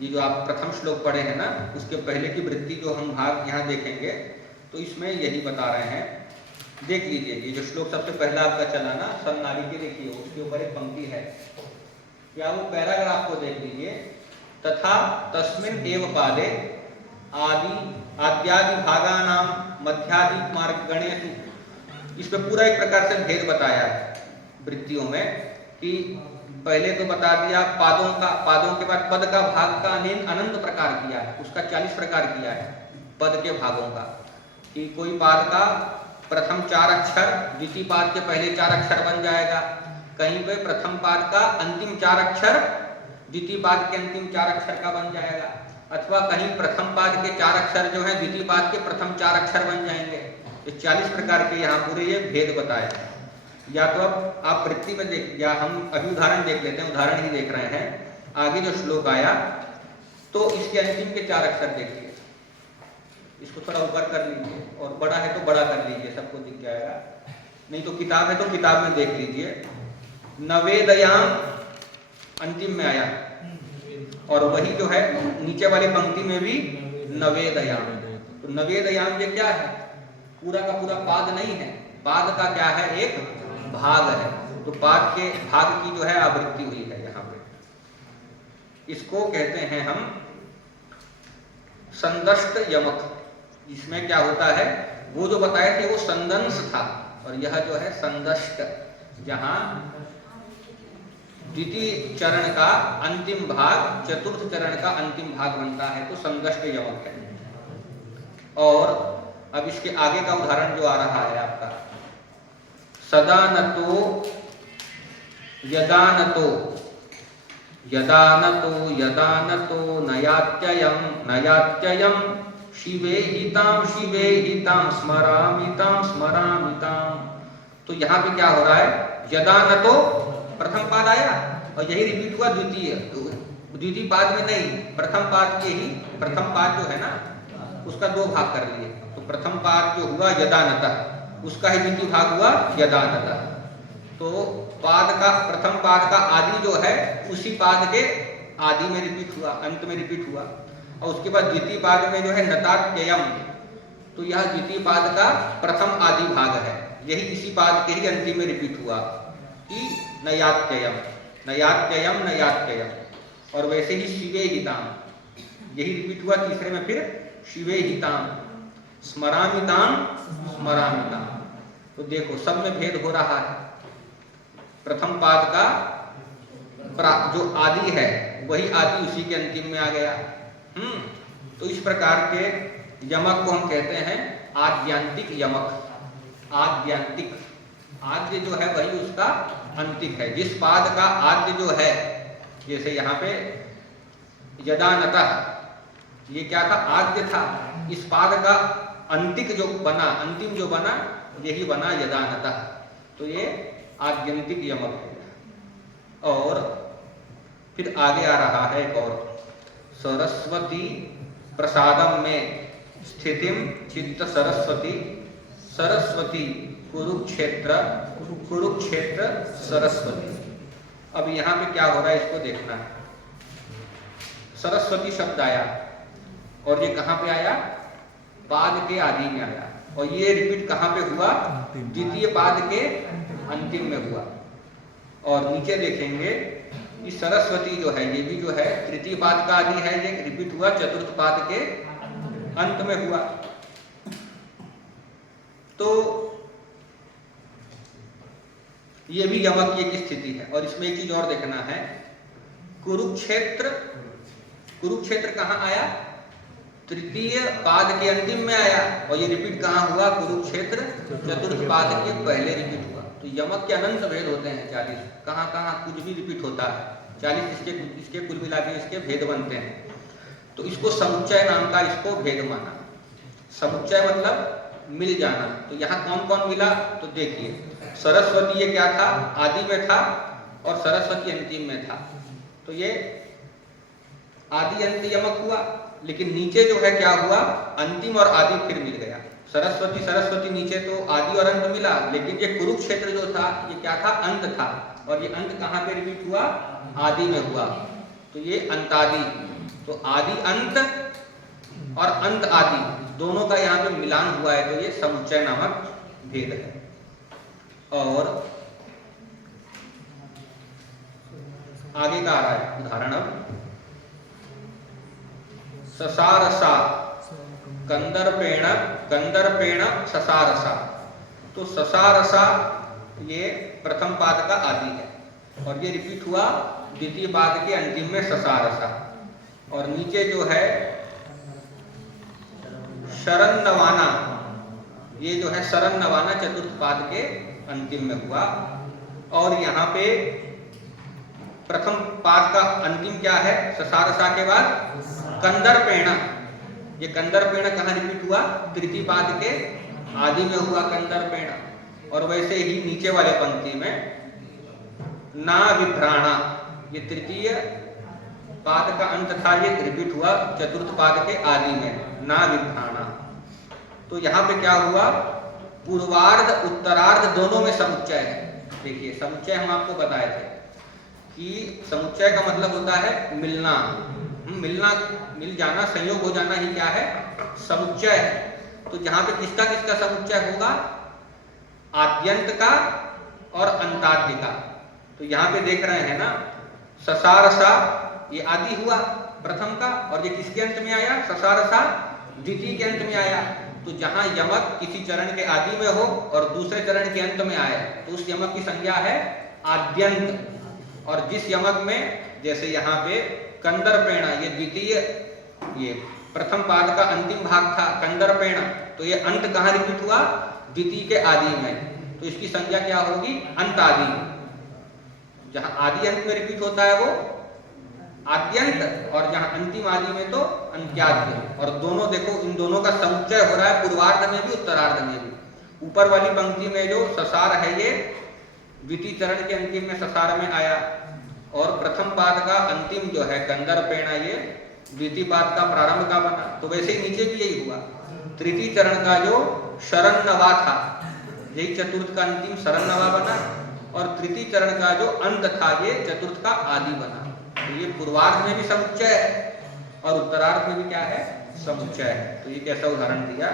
ये जो आप प्रथम श्लोक पढ़े हैं ना, उसके पहले की वृत्ति जो हम भाग यहाँ देखेंगे, तो इसमें यही बता रहे हैं। देख लीजिए, ये जो श्लोक सबसे पहला आपका चला ना, सन्नारी के, देखिए उसके ऊपर एक पंक्ति है, क्या वो पैराग्राफ को देख लीजिए। तथा तस्मिन् एव पादे आद्यादि भागानाम मध्यादि मार्ग गणेशु, इस पे पूरा एक प्रकार से भेद बताया है वृत्तियों में, कि पहले तो बता दिया पादों का, पादों के बाद पद का भाग का अनंत प्रकार किया है, उसका 40 प्रकार किया है पद के भागों का, कि कोई पाद का प्रथम 4 अक्षर द्वितीय पाद के पहले 4 अक्षर बन जाएगा, कहीं पे प्रथम पाद का अंतिम 4 अक्षर द्वितीय पाद के अंतिम 4 अक्षर का बन जाएगा, अथवा कहीं प्रथम पाद के 4 अक्षर जो है द्वितीय पाद के प्रथम 4 अक्षर बन जाएंगे। ये 40 प्रकार के यहाँ पूरे ये भेद बताए हैं। या तो अब आप वृत्ति में देख, या हम अभी उदाहरण देख लेते हैं, उदाहरण ही देख रहे हैं। आगे जो श्लोक आया, तो इसके अंतिम के 4 अक्षर देखिए, इसको थोड़ा ऊपर कर लीजिए, और बड़ा है तो बड़ा कर लीजिए, सबको दिख जाएगा। नहीं तो किताब है तो किताब में देख लीजिए। नवेदयाम अंतिम में आया, और वही जो है नीचे वाली पंक्ति में भी नवेदयाम। तो नवेदयाम ये क्या है? पूरा का पूरा पाद नहीं है, पाद का क्या है? एक भाग है। तो पाद के भाग की जो है आवृत्ति हुई है यहाँ पे। इसको कहते हैं हम संदष्ट यमक। इसमें क्या होता है? वो जो बताए थे वो संदंश था, और यह जो है संदष्ट, जहां द्वितीय चरण का अंतिम भाग चतुर्थ चरण का अंतिम भाग बनता है, तो संदष्ट यमक है। और अब इसके आगे का उदाहरण जो आ रहा है आपका, सदानतो यदानतो यदानतो यदानतो नयात्ययं नयात्ययं शिवे हितां स्मरामितां स्मरामितां। तो यहाँ पे क्या हो रहा है? यदानतो प्रथम पाद आया, और यही रिपीट हुआ द्वितीय पाद में नहीं, प्रथम पाद के ही, प्रथम पाद जो है ना उसका 2 भाग कर लिए। तो प्रथम पाद जो हुआ यदानतः, उसका ही द्वितीय भाग हुआ यदानतः। तो पाद का, प्रथम पाद का आदि जो है उसी पाद के आदि में रिपीट हुआ, अंत में रिपीट हुआ। और उसके बाद द्वितीय पाद में जो है नतात्ययम, तो यह द्वितीय पाद का प्रथम आदि भाग है, यही इसी पाद के ही अंतिम में रिपीट हुआ कि नयात्ययम नयात्ययम नयात्ययम। और वैसे ही शिवे हिताम, यही रिपीट हुआ तीसरे में, फिर शिवे हिताम स्मरामिताम स्मरामिताम। तो देखो सब में भेद हो रहा है। प्रथम पाद का जो आदि है वही आदि उसी के अंतिम में आ गया। तो इस प्रकार के यमक को हम कहते हैं आद्यांतिक यमक। आद्यांतिक, आद्य जो है वही उसका अंतिक है। जिस पाद का आद्य जो है, जैसे यहाँ पे यदानतः, ये क्या था? आद्य था। इस पाद का अंतिक जो बना, अंतिम जो बना, यही बना यदानतः। तो ये आद्यंतिक यमक है। और फिर आगे आ रहा है एक और, सरस्वती प्रसादम में स्थितिम चित्त सरस्वती। सरस्वती कुरुक्षेत्र, कुरुक्षेत्र सरस्वती। अब यहाँ पे क्या हो रहा है इसको देखना है। सरस्वती शब्द आया और ये कहाँ पे आया? पाद के आदि में आया, और ये रिपीट कहाँ पे हुआ? द्वितीय पाद के अंतिम में हुआ। और नीचे देखेंगे कि सरस्वती जो है ये भी जो है तृतीय पाद का आदि है, ये रिपीट हुआ चतुर्थ पाद के अंत में हुआ। तो ये भी यमक की एक स्थिति है। और इसमें एक चीज और देखना है, कुरुक्षेत्र, कुरुक्षेत्र कहाँ आया? तृतीय पाद के अंतिम में आया, और ये रिपीट कहाँ हुआ? कुरुक्षेत्र चतुर्थ पाद के पहले रिपीट हुआ। तो यमक के अनंत भेद होते हैं 40, कहाँ कहाँ कुछ भी रिपीट होता है 40, इसके कुल मिला के इसके भेद बनते हैं। तो इसको समुच्चय नाम का इसको भेद माना। समुच्चय मतलब मिल जाना। तो यहाँ कौन कौन मिला? तो देखिए सरस्वती ये क्या था? आदि में था, और सरस्वती अंतिम में था। तो ये आदि अंत यमक हुआ, लेकिन नीचे जो है क्या हुआ? अंतिम और आदि फिर मिल गया। सरस्वती सरस्वती नीचे तो आदि और अंत मिला, लेकिन ये कुरुक्षेत्र जो था ये क्या था? अंत था, और ये अंत कहाँ पे रिपीट हुआ? आदि में हुआ। तो ये अंतादि। तो आदि अंत और अंत आदि दोनों का यहाँ पे मिलान हुआ है, तो ये समुच्चय नामक भेद है। और आगे का आ रहा है उदाहरण। अब ससारसा, कंदर्पेण, कंदर्पेण ससारसा। तो ससारसा ये प्रथम पाद का आदि है, और ये रिपीट हुआ द्वितीय पाद के अंतिम में ससारसा। और नीचे जो है शरण्यवाना, ये जो है शरण्यवाना चतुर्थ पाद के अंतिम में हुआ। और यहाँ पे प्रथम पाद का अंतिम क्या है? ससारसा के बाद कंदर्पेण। ये कंदर्पेण कहाँ रिपीट हुआ? तृतीय पाद के आदि में हुआ कंदर्पेण। और वैसे ही नीचे वाले पंक्ति में ना विभ्राणा, ये तृतीय पाद का अंत था, ये रिपीट हुआ चतुर्थ पाद के आदि में, ना विभ्राणा। तो यहाँ पे क्या हुआ? पूर्वार्ध उत्तरार्ध दोनों में समुच्चय है। देखिए समुच्चय हम आपको बताए थे कि समुच्चय का मतलब होता है मिलना, मिलना, मिल जाना, संयोग हो जाना ही क्या है? समुच्चय है। तो जहाँ पे किसका किसका समुच्चय होगा? आद्यंत का और अंताद्य का। तो यहाँ पे देख रहे हैं ना, ससारसा ये आदि हुआ प्रथम का, और ये किसके अंत में आया? ससारसा द्वितीय के अंत में आया। तो जहाँ यमक किसी चरण के आदि में हो और दूसरे चरण के अंत में आए, तो उस यमक की संज्ञा है आद्यंत। और जिस यमक में, जैसे यहाँ पे कंदर्पेण, ये द्वितीय, ये प्रथम पाद का अंतिम भाग था कंदर्पेण, तो ये अंत कहाँ रिपीट हुआ? द्वितीय के आदि में। तो इसकी संज्ञा क्या होगी? अंत आदि। जहाँ आदि अंत में रिपीट होता है वो आद्यंत, और जहाँ अंतिम आदि में तो अंत्याद्य। और दोनों देखो, इन दोनों का समुच्चय हो रहा है पूर्वार्ध में भी उत्तरार्ध में भी। ऊपर वाली पंक्ति में जो ससार है ये द्वितीय चरण के अंतिम में ससार में आया, और प्रथम पाद का अंतिम जो है कंदर्पेण ये द्वितीय पाद का प्रारंभ का बना। तो वैसे ही नीचे भी यही हुआ। तृतीय चरण का जो शरण्यवा था, यही चतुर्थ का अंतिम शरण्यवा बना, और तृतीय चरण का जो अंत था ये चतुर्थ का आदि बना। तो ये पूर्वार्ध में भी समुच्चय है और उत्तरार्ध में भी क्या है? समुच्चय है। तो ये कैसा उदाहरण दिया।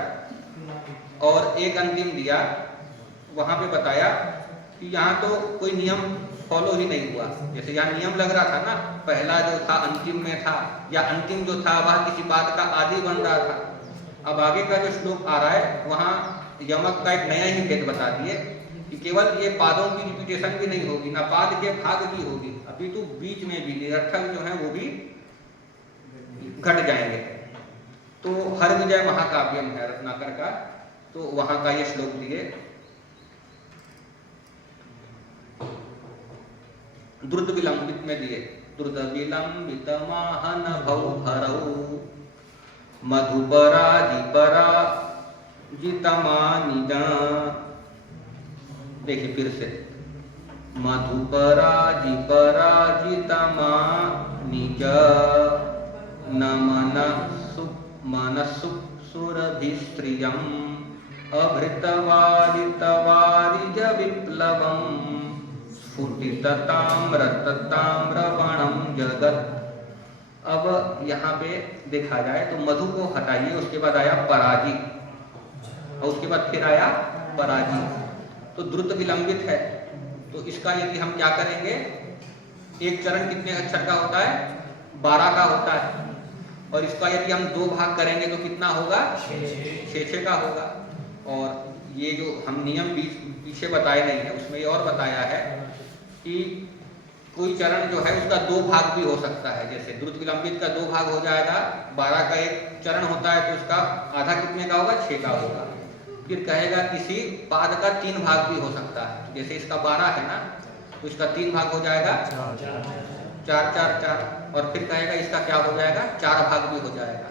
और एक अंतिम दिया, वहां पे बताया कि यहाँ तो कोई नियम फॉलो ही नहीं हुआ। जैसे यहाँ नियम लग रहा था ना, पहला जो था अंतिम में था, या अंतिम जो था वह किसी पाद का आदि बन रहा था। अब आगे का जो श्लोक आ रहा है वहाँ यमक का एक नया ही भेद बता दिए कि केवल ये पादों की रिपीटेशन भी नहीं होगी, ना पाद के भाग की होगी, अपितु बीच में भी निरर्थक जो है वो भी घट जाएंगे। तो हर विजय महाकाव्यम है रत्नाकर का, तो वहां का ये श्लोक दिए। द्रुत विलंबित में दिए, द्रुत विलंबित महान भौ भरऊ मधुपराजिपरा जितमानिजा। देखिए फिर से, मधुपराजिपरा जितमानिज न मनसु सुरभिस्त्रियम् अभृतवारितवारिज विप्लवम स्फुटित ताम्रताम्रवणम जगत। अब यहाँ पे देखा जाए तो मधु को हटाइए, उसके बाद आया पराजी और उसके बाद फिर आया पराजी, तो द्रुत विलंबित है। तो इसका यदि हम क्या करेंगे, एक चरण कितने अक्षर का होता है, 12 का होता है, और इसका यदि हम 2 भाग करेंगे तो कितना होगा, 6 का होगा। और ये जो हम नियम पीछे बताए नहीं है, उसमें ये और बताया है कि कोई चरण जो है उसका 2 भाग भी हो सकता है। जैसे द्रुत विलंबित का 2 भाग हो जाएगा, 12 का एक चरण होता है तो उसका आधा कितने का होगा, 6 का होगा। फिर कहेगा किसी पाद का 3 भाग भी हो सकता है, जैसे इसका 12 है ना, तो इसका 3 भाग हो जाएगा 4 4 4, और फिर कहेगा इसका क्या हो जाएगा, 4 भाग भी हो जाएगा,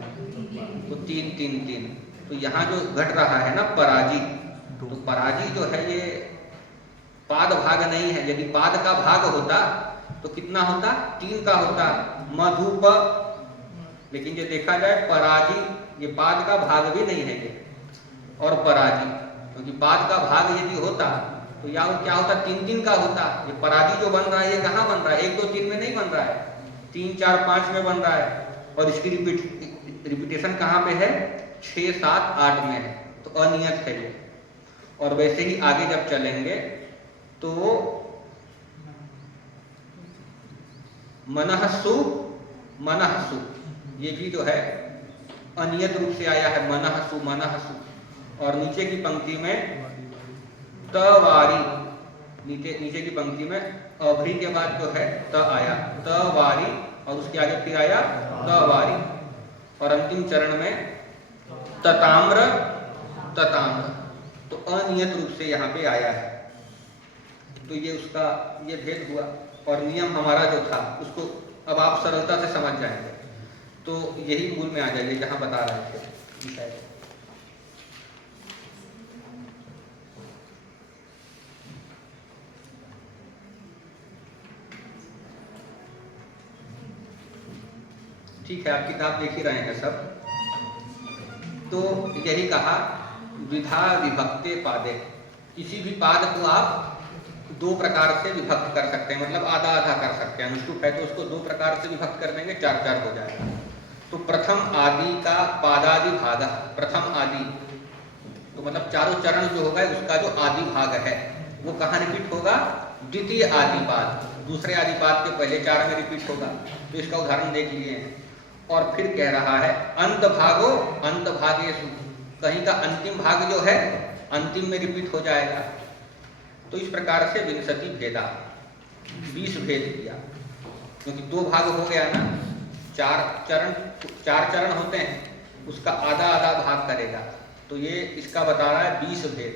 तो 3 3 3। तो यहाँ जो घट रहा है ना पराजी, तो पराजी जो है ये पाद भाग नहीं है। यदि पाद का भाग होता तो कितना होता, 3 का होता, मधुप। लेकिन जो देखा जाए पराजी ये पाद का भाग भी नहीं है ये, और पराजी, क्योंकि पाद का भाग यदि होता तो या वो क्या होता, 3 3 का होता। ये पराजी जो बन रहा है ये कहाँ बन रहा है, 1 2 3 में नहीं बन रहा है, 3 4 5 में बन रहा है, और इसकी रिपीटेशन कहाँ पे है, 6 7 8 में है, तो अनियत है ये। और वैसे ही आगे जब चलेंगे तो मनहसु, मनहसु ये भी जो है अनियत रूप से आया है, मनहसु मनहसु। और नीचे की पंक्ति में तवारी, नीचे की पंक्ति में अभरी के बाद जो है त आया, तवारी, और उसके आगे फिर आया तवारी, और अंतिम चरण में तताम्र तताम्र, तो अनियत रूप से यहाँ पे आया है। तो ये उसका ये भेद हुआ, और नियम हमारा जो था उसको अब आप सरलता से समझ जाएंगे। तो यही मूल में आ जाइए जहाँ बता रहे थे विषय। ठीक है, आप किताब देख ही रहे हैं सब। तो यही कहा विधा विभक्ते पादे, किसी भी पाद को आप 2 प्रकार से विभक्त कर सकते हैं, मतलब आधा आधा कर सकते हैं। अनुष्टुप है तो उसको 2 प्रकार से विभक्त कर देंगे, 4 4 हो जाएगा। तो प्रथम आदि का पादादि भाग, प्रथम आदि तो मतलब चारों चरण जो होगा उसका जो आदि भाग है वो कहाँ रिपीट होगा, द्वितीय आदि पाद, दूसरे आदि पाद के पहले 4 में रिपीट होगा। तो इसका उदाहरण देख लिए हैं। और फिर कह रहा है अंत भागो अंत भागेषु, कहीं का अंतिम भाग जो है अंतिम में रिपीट हो जाएगा। तो इस प्रकार से विंशति भेदा, 20 भेद किया, क्योंकि 2 भाग हो गया ना, 4 चरण होते हैं, उसका आधा आधा भाग करेगा। तो ये इसका बता रहा है 20 भेद।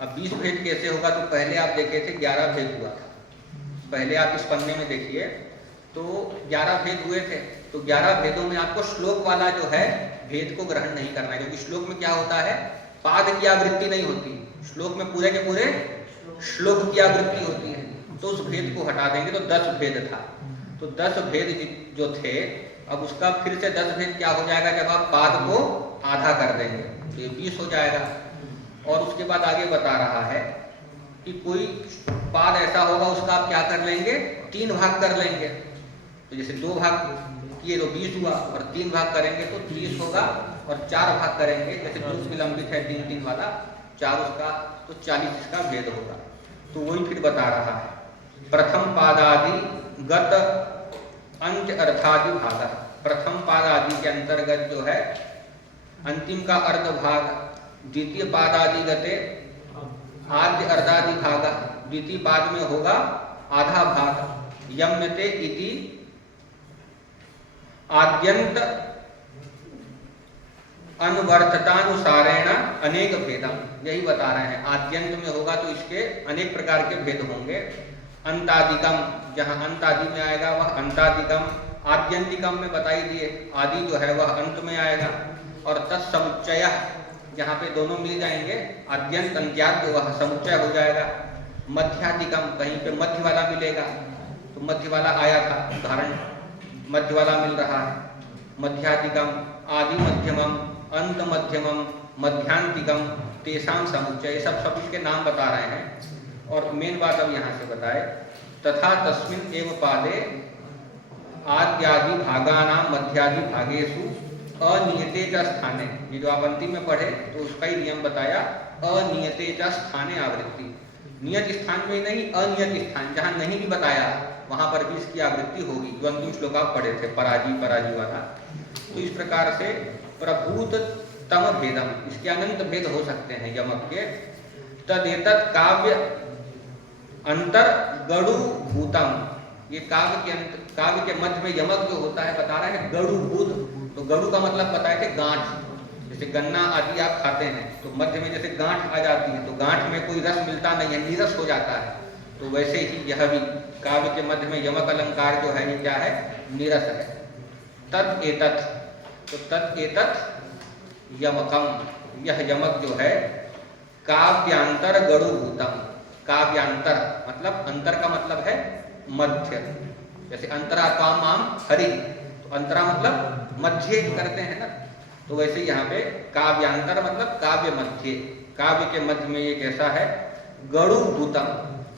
अब 20 भेद कैसे होगा, तो पहले आप देखे थे 11 भेद हुआ था, पहले आप इस पन्ने में देखिए तो 11 भेद हुए थे। तो 11 भेदों में आपको श्लोक वाला जो है भेद को ग्रहण नहीं करना है, क्योंकि श्लोक में क्या होता है, पाद की आवृत्ति नहीं होती, श्लोक में पूरे के पूरे श्लोक की आवृत्ति होती है। तो उस भेद को हटा देंगे तो 10 भेद था। तो 10 भेद जो थे, अब उसका फिर से 10 भेद क्या हो जाएगा, जब आप पाद को आधा कर देंगे तो ये 20 हो जाएगा। और उसके बाद आगे बता रहा है कि कोई पाद ऐसा होगा उसका आप क्या कर लेंगे, 3 भाग कर लेंगे। तो जैसे 2 भाग किए तो 20 हुआ, और 3 भाग करेंगे तो 30 होगा, और 4 भाग करेंगे जैसे द्रुत विलंबित है 3 3 वाला, 4 उसका तो 40 इसका भेद होगा। तो वही फिर बता रहा है प्रथम पादादि गत अंत्य अर्थादि भाग, प्रथम पादादि के अंतर्गत जो है अंतिम का अर्ध भाग, द्वितीय पादादि गते आद्य अर्धादि भाग, द्वितीय पाद में होगा आधा भाग, यम्यते इति आद्यंत अनुवर्ततानुसारेण अनेक भेदम, यही बता रहे हैं। आद्यंत में होगा तो इसके अनेक प्रकार के भेद होंगे। अंतादिकम, जहाँ अंतादि में आएगा वह अंतादिकम, आद्यंतिकम में बताई दिए, आदि जो है वह अंत में आएगा। और तत्समुच्चय, जहाँ पे दोनों मिल जाएंगे आद्यंत अंत्याद्य, वह समुच्चय हो जाएगा। मध्यादिकम, कहीं पे मध्य वाला मिलेगा, तो मध्य वाला आया था, उदाहरण मध्य वाला मिल रहा है। मध्यादिकम, आदि मध्यमम, अंत मध्यमम, मध्यांतिकम, तेषाम समुच्चय, ये सब इसके नाम बता रहे हैं। और मेन बात अब यहाँ से बताए, तथा तस्मिन् एव पादे आद्यादि भागानाम मध्यादि भागेषु अनियते च स्थाने, ये जो आप अंतिम में पढ़े तो उसका ही नियम बताया, अनियते च स्थाने आवृत्ति, नियत स्थान में नहीं अनियत स्थान जहाँ नहीं भी बताया वहाँ पर भी इसकी आवृत्ति होगी, जो अंतिम श्लोक आप पढ़े थे पराजी पराजी वाला। तो इस प्रकार से प्रभूत तम भेदम, इसके अनंत भेद हो सकते हैं यमक के। तदेतत् काव्य अंतर गणु भूतम, ये काव्य के मध्य में यमक जो होता है बता रहा है गणु भूत। तो गणु का मतलब बताए थे गांठ, जैसे गन्ना आदि आप खाते हैं तो मध्य में जैसे गांठ आ जाती है तो गांठ में कोई रस मिलता नहीं है, नीरस हो जाता है। तो वैसे ही यह भी काव्य के मध्य में यमक अलंकार जो है ये क्या है, नीरस है। तत् एतत्, तो तत् एतत् यमकम, यह यमक जो है काव्यांतर गणुभूतम, काव्यांतर मतलब अंतर का मतलब है मध्य, जैसे अंतरा काम आम हरि, तो अंतरा मतलब मध्य करते हैं ना, तो वैसे यहाँ पे काव्यांतर मतलब काव्य मध्य, काव्य के मध्य में ये कैसा है गणुभूतम,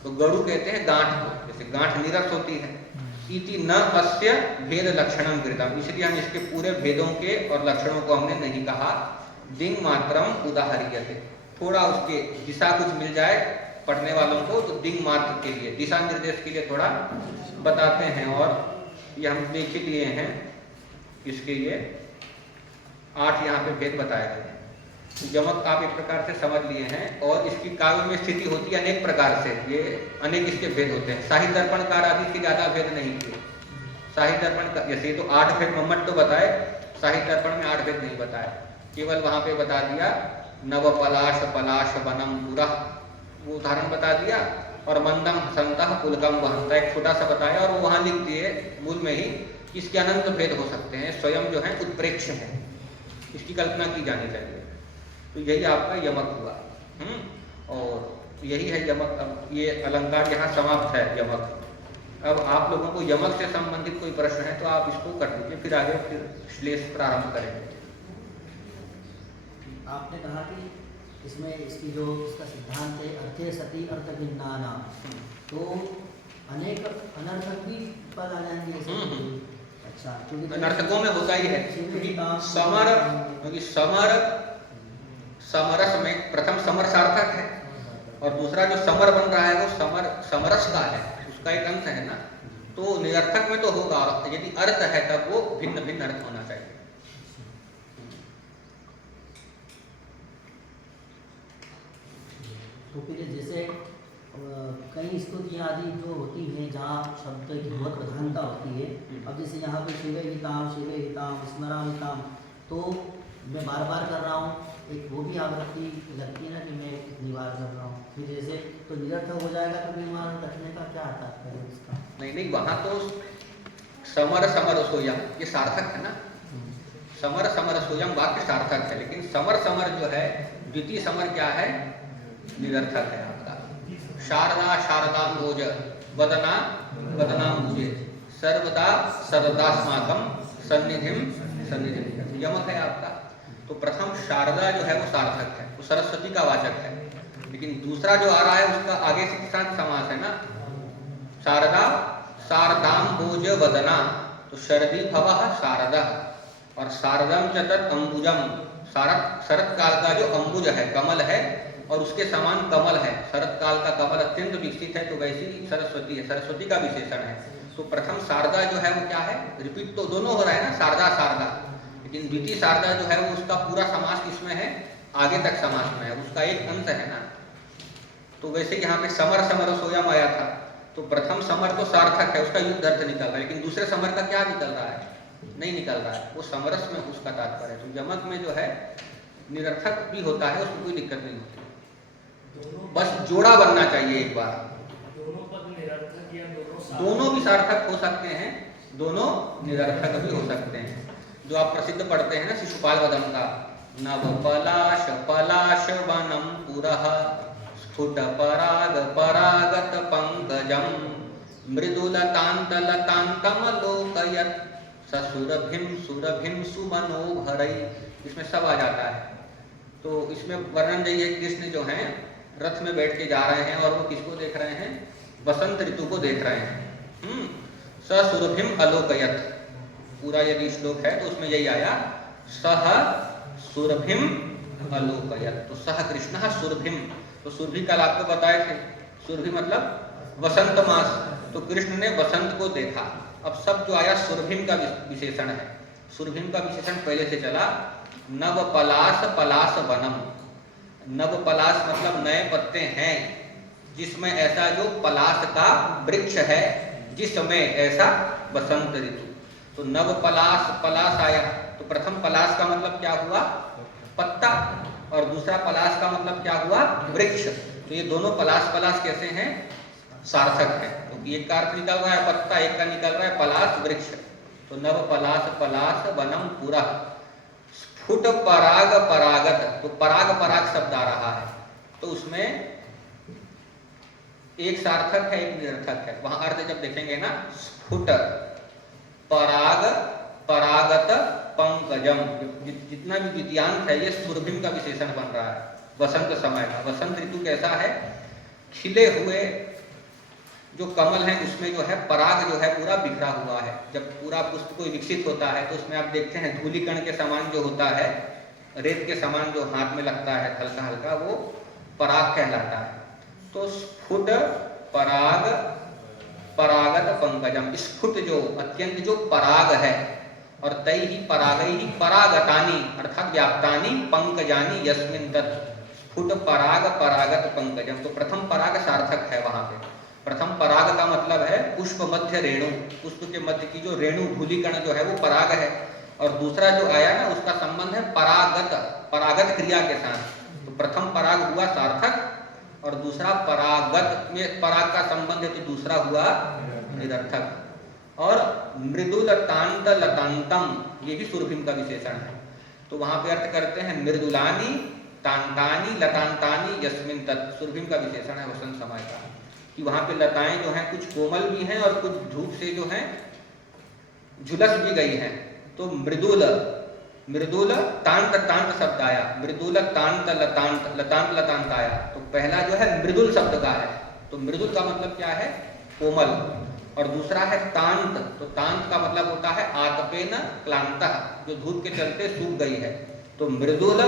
तो गणु कहते हैं गांठ को, जैसे गांठ नीरस होती है। इति न अस्य भेद लक्षणम कृतम, इसलिए हम इसके पूरे भेदों के और लक्षणों को हमने नहीं कहा। दिंग मात्रम उदाहरियते, थोड़ा उसके दिशा कुछ मिल जाए पढ़ने वालों को तो दिंग मात्र के लिए, दिशा निर्देश के लिए थोड़ा बताते हैं। और ये हम देख ही लिए हैं, इसके ये 8 यहाँ पे भेद बताए गए हैं। यमक आप एक प्रकार से समझ लिए हैं, और इसकी काव्य में स्थिति होती है अनेक प्रकार से, ये अनेक इसके भेद होते हैं। साहित्य दर्पणकार आदि के ज्यादा भेद नहीं किए, साहित्य दर्पण का जैसे तो 8 भेद मम्मट तो बताए, साहित्य दर्पण में 8 भेद नहीं बताए, केवल वहां पे बता दिया नव पलाश पलाश वनम पुरा, वो उदाहरण बता दिया, और मंदम हसंतः पुलकम वहंता एक छोटा सा बताया, और वो वहां लिख दिए मूल में ही इसके अनंत भेद हो सकते हैं, स्वयं जो है उत्प्रेक्ष है, इसकी कल्पना की जानी चाहिए। तो यही आपका यमक हुआ। और यही है यमक। अब ये अलंकार यहाँ समाप्त है यमक। अब आप लोगों को यमक से संबंधित कोई प्रश्न है तो आप इसको कर दीजिए, फिर आगे फिर श्लेष प्रारंभ करेंगे। आपने कहा कि इसमें इसकी जो इसका सिद्धांत है अर्थे सती अर्थ भिन्नाना, तो अनेक अनर्थक भी पद आ जाएंगे। अच्छा, क्योंकि अनर्थकों में होता ही है, क्योंकि समर, क्योंकि समर समरस में प्रथम समर सार्थक है, और दूसरा जो समर बन रहा है वो समर समरस का है, उसका एक अंश है ना, तो निरर्थक में तो होगा, यदि अर्थ है तब वो भिन्न भिन्न अर्थ होना चाहिए। तो फिर जैसे कई स्तुतियाँ आदि जो होती हैं जहाँ शब्द की बहुत प्रधानता होती है, अब जैसे यहाँ पे शिवे हिताम स्मरामिताम, तो मैं बार बार कर रहा हूँ, एक वो भी आवृत्ति लगती है ना कि मैं कितनी बार कर रहा हूँ, फिर जैसे तो निरर्थक हो जाएगा, तो बीमार रखने का क्या तात्पर्य है इसका? नहीं, वहाँ तो समर समर सोयम ये सार्थक है ना, समर समर सोयम वाक्य सार्थक है, लेकिन समर समर जो है द्वितीय समर क्या है, निरर्थक है आपका। शारदा शारदाम्बोज वदना वदनाम्बुजे सर्वदा सर्वदास्माकं सन्निधिं सन्निधिं, यमक है आपका। तो प्रथम शारदा जो है वो सार्थक है, वो सरस्वती का वाचक है, लेकिन दूसरा जो आ रहा है उसका आगे से किसान समास है ना, शारदा शारदाम्बोज वदना, तो शरदी भवः शारदा, और शारदम च तत् अम्बुजम, शरत काल का जो अम्बुज है कमल है और उसके समान कमल है, शरत काल का कमल अत्यंत विकसित है, तो वैसी सरस्वती है, सरस्वती का विशेषण है। तो प्रथम शारदा जो है वो क्या है, रिपीट तो दोनों हो रहा है ना, शारदा शारदा, लेकिन द्वितीय शारदा जो है वो उसका पूरा समास किसमें है, आगे तक समास में है, उसका एक अंश है ना। तो वैसे यहाँ पे समर समर सोयम आया था, तो प्रथम समर तो सार्थक है, उसका युक्त अर्थ निकल रहा है, लेकिन दूसरे समर का क्या निकल रहा है, नहीं निकल रहा है, वो समरस में उसका तात्पर्य है। तो यमक में जो है निरर्थक भी होता है, उसमें कोई दिक्कत नहीं होती, बस जोड़ा बनना चाहिए एक बार। दोनों पद निरर्थक या दोनों भी सार्थक हो सकते हैं, दोनों निरर्थक भी हो सकते हैं। जो आप प्रसिद्ध पढ़ते हैं ना शिशुपाल वदन का, नव पलाश पलाश वनम पुरः स्फुट पराग परागत पंकजम मृदुलतांत लतांतम लोकयत् ससुरभिम सुरभिम सुमनोभरै, इसमें सब आ जाता है। तो इसमें वर्णन यही है, कृष्ण जो हैं रथ में बैठ के जा रहे हैं और वो किसको देख रहे हैं? बसंत ऋतु को देख रहे हैं। स सुरभिम अलोकयत, पूरा यदि श्लोक है तो उसमें यही आया, सह सुरभिम अलोकयत। तो सह कृष्ण सुरभिम, तो सुरभि कल आपको बताए थे, सुरभि मतलब वसंत मास, तो कृष्ण ने वसंत को देखा। अब सब जो आया सुरभिम का विशेषण है। सुरभिम का विशेषण पहले से चला, नव पलास पलास वनम। नव पलास मतलब नए पत्ते हैं, जिसमें ऐसा जो पलास का वृक्ष है, जिसमें ऐसा बसंत ऋतु। तो नव पलास पलास आया, तो प्रथम पलास का मतलब क्या हुआ? पत्ता, और दूसरा पलास का मतलब क्या हुआ? वृक्ष। तो ये दोनों पलास पलास कैसे हैं? सार्थक है, क्योंकि तो एक का अर्थ निकल रहा है पत्ता, एक का निकल रहा है पलास वृक्ष। तो नव पलास पलास वनम पुरा स्फुट पराग परागत, तो पराग पराग शब्द आ रहा है, तो उसमें एक सार्थक है एक निरर्थक है। वहां अर्थ जब देखेंगे ना, स्फुट पराग परागत पंकजम, जितना भी द्वितीयांत है ये सुरभिम का विशेषण बन रहा है वसंत समय का। वसंत ऋतु कैसा है? खिले हुए जो कमल है उसमें जो है पराग जो है पूरा बिखरा हुआ है। जब पूरा पुष्प कोई विकसित होता है तो उसमें आप देखते हैं धूलिकण के समान जो होता है, रेत के समान जो हाथ में लगता है हल्का हल्का, वो पराग कहलाता है। तो स्फुट पराग परागत पंकजम, स्फुट जो अत्यंत जो पराग है, और तै ही परागै ही परागतानि अर्थात व्याप्तानि पंकजानि यस्मिन् तत् स्फुट पराग परागत पंकजम। तो प्रथम पराग सार्थक है वहां पे। प्रथम पराग का मतलब है पुष्प मध्य रेणु, पुष्प के मध्य की जो रेणु धूलिकण जो है वो पराग है, और दूसरा जो आया ना उसका संबंध है परागत, परागत क्रिया के साथ। तो प्रथम पराग हुआ सार्थक, और दूसरा परागत में पराग का संबंध है तो दूसरा हुआ निरर्थक। और मृदुल तांत लतांतम, ये भी सुरभिम का विशेषण है। तो वहां पे अर्थ करते हैं मृदुलानी तांतानी लतांतानी यस्मिन् तत्, सुरभिम का विशेषण है वसंत समय का, कि वहां पे लताएं जो हैं कुछ कोमल भी हैं और कुछ धूप से जो हैं झुलस भी गई हैं। तो मृदुल मृदुल तांत तांत शब्द आया, मृदुल तांत लतांत लतांत लतांत आया। तो पहला जो है मृदुल शब्द का है, तो मृदुल का मतलब क्या है? कोमल। और दूसरा है तांत, तो तांत का मतलब होता है आतपेन क्लांतः, जो धूप के चलते सूख गई है। तो मृदुल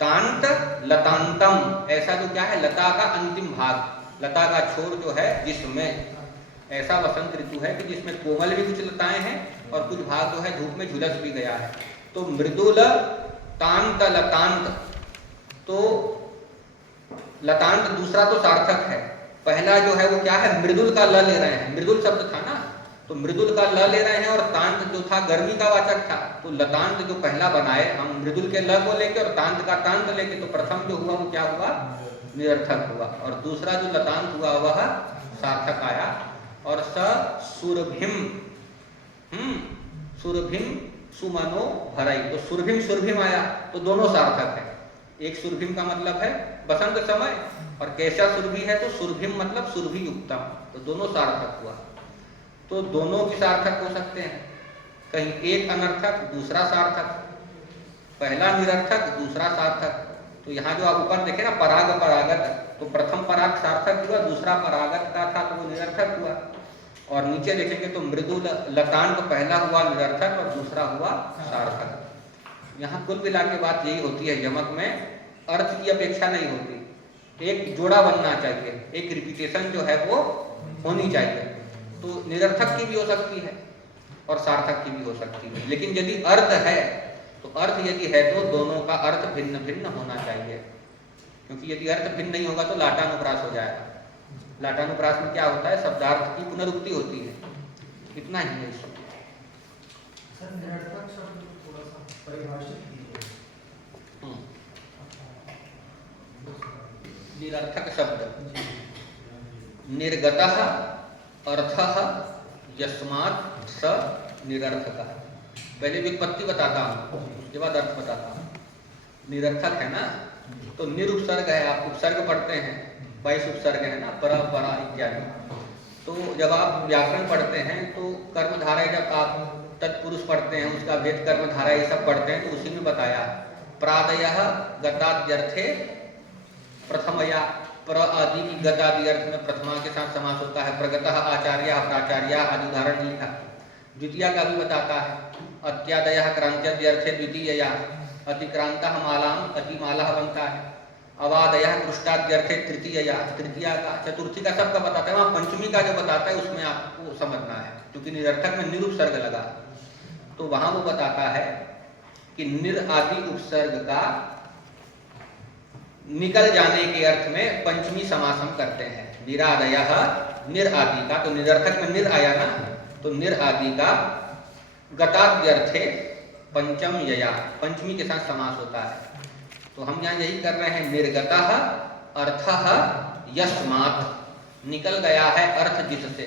तांत लतांतम, ऐसा जो क्या है? लता का अंतिम भाग, लता का छोर जो है जिसमें ऐसा वसंत ऋतु है कि जिसमें कोमल भी कुछ लताएं हैं और कुछ भाग जो है धूप में झुलस भी गया है। तो मृदुल तांत लतांत, तो लतांत दूसरा तो सार्थक है, पहला जो है वो क्या है? मृदुल का ल ले रहे हैं, मृदुल शब्द था ना, तो मृदुल का ल ले रहे हैं, और तांत जो था गर्मी का वाचक था, तो लतांत जो पहला बनाए हम मृदुल के ल को लेके और तांत का तांत लेके, तो प्रथम जो हुआ वो क्या हुआ? निरर्थक हुआ, और दूसरा जो लतांत हुआ वह सार्थक आया। और स सुरभिम, सुरभिम सुमनो भरई, तो सुरभिम सुरभिम आया, तो दोनों सार्थक है। एक सुरभिम का मतलब है बसंत समय, और कैसा सुरभि है? तो सुरभिम मतलब सुरभि युक्तम, तो दोनों सार्थक हुआ। तो दोनों भी सार्थक हो सकते हैं, कहीं एक अनर्थक दूसरा सार्थक, पहला निरर्थक दूसरा सार्थक। तो यहाँ जो आप ऊपर देखे ना पराग परागत, तो प्रथम पराग सार्थक हुआ, दूसरा परागत का था तो वो निरर्थक हुआ। और नीचे देखेंगे तो मृदुल लतांत तो पहला हुआ निरर्थक और दूसरा हुआ सार्थक। यहाँ कुल मिला के बात यही होती है, यमक में अर्थ की अपेक्षा नहीं होती, एक जोड़ा बनना चाहिए, एक रिपीटेशन जो है वो होनी चाहिए। तो निरर्थक की भी हो सकती है और सार्थक की भी हो सकती है, लेकिन यदि अर्थ है तो अर्थ यदि है तो दोनों का अर्थ भिन्न भिन्न होना चाहिए, क्योंकि यदि अर्थ भिन्न नहीं होगा तो लाटानुप्रास हो जाएगा। लाटानुप्रास में क्या होता है? शब्दार्थ की पुनरुक्ति होती है, इतना ही है इसमें। सर निरर्थक शब्द थोड़ा सा परिभाषित कीजिए। निरर्थक शब्द निर्गतः अर्थः यस्मात् स निरर्थकः। पहले व्युत्पत्ति बताता हूँ, उसके बाद अर्थ बताता हूँ। निरर्थक है ना, तो निरुपसर्ग है, आप उपसर्ग पढ़ते हैं, 22 उपसर्ग है ना, पर परा इत्यादि। तो जब आप व्याकरण पढ़ते हैं तो कर्मधारय, जब आप तत्पुरुष पढ़ते हैं उसका भेद कर्मधारय ये सब पढ़ते हैं, तो उसी में बताया प्रादयः गताद्यर्थे प्रथमया, प्र आदि की गत आदि अर्थ में प्रथमा के साथ समास होता है। प्रगतः आचार्य प्राचार्य आदि उदाहरण लिखा। द्वितीय का भी बताता है। अत्यादयः क्रांत्यादि अर्थे द्वितीयया, अतिक्रांतः मालाम अतिमाला बनता है। अवादयः पृष्ठाद्य अर्थे तृतीयया, तृतीया का, चतुर्थी का सबका बताता है। वहाँ पंचमी का जो बताता है उसमें आपको समझना है, क्योंकि निरर्थक में निरुपसर्ग लगा, तो वहां वो बताता है कि निर आदि उपसर्ग का निकल जाने के अर्थ में पंचमी समास हम करते हैं। निरादयः निर आदि का, तो निरर्थक में निर आया ना, तो निर आदि का गताद्यर्थे पंचम यया, पंचमी के साथ समास होता है। तो हम यहाँ यही कर रहे हैं, निर्गतः अर्थः यस्मात्, निकल गया है अर्थ जिससे।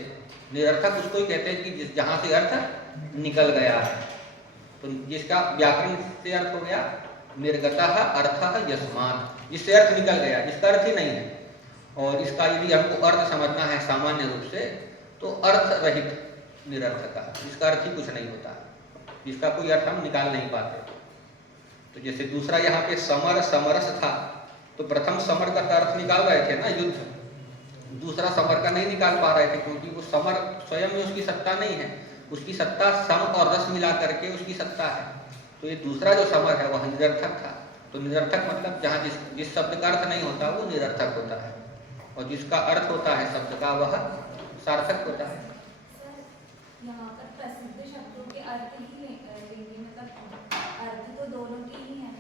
निरर्थक उसको ही कहते हैं कि जहां से अर्थ निकल गया है। तो जिसका व्याकरण से अर्थ हो गया निर्गतः अर्थः यस्मात्, जिससे अर्थ निकल गया, जिसका अर्थ ही नहीं है। और इसका यदि हमको अर्थ समझना है सामान्य रूप से, तो अर्थ रहित निरर्थक का, जिसका अर्थ ही कुछ नहीं होता, जिसका कोई अर्थ हम निकाल नहीं पाते। तो जैसे दूसरा यहाँ पे समर समरस था, तो प्रथम समर का अर्थ निकाल रहे थे ना युद्ध, दूसरा समर का नहीं निकाल पा रहे थे, क्योंकि वो समर स्वयं में उसकी सत्ता नहीं है, उसकी सत्ता सम और रस मिला करके उसकी सत्ता है। तो ये दूसरा जो समर है वह निरर्थक था। तो निरर्थक मतलब जहाँ जिस शब्द का अर्थ नहीं होता वो निरर्थक होता है, और जिसका अर्थ होता है शब्द का वह सार्थक होता है। यहाँ पर प्रसिद्ध शब्दों के अर्थ ही लेंगे, मतलब अर्थ तो दोनों के ही हैं,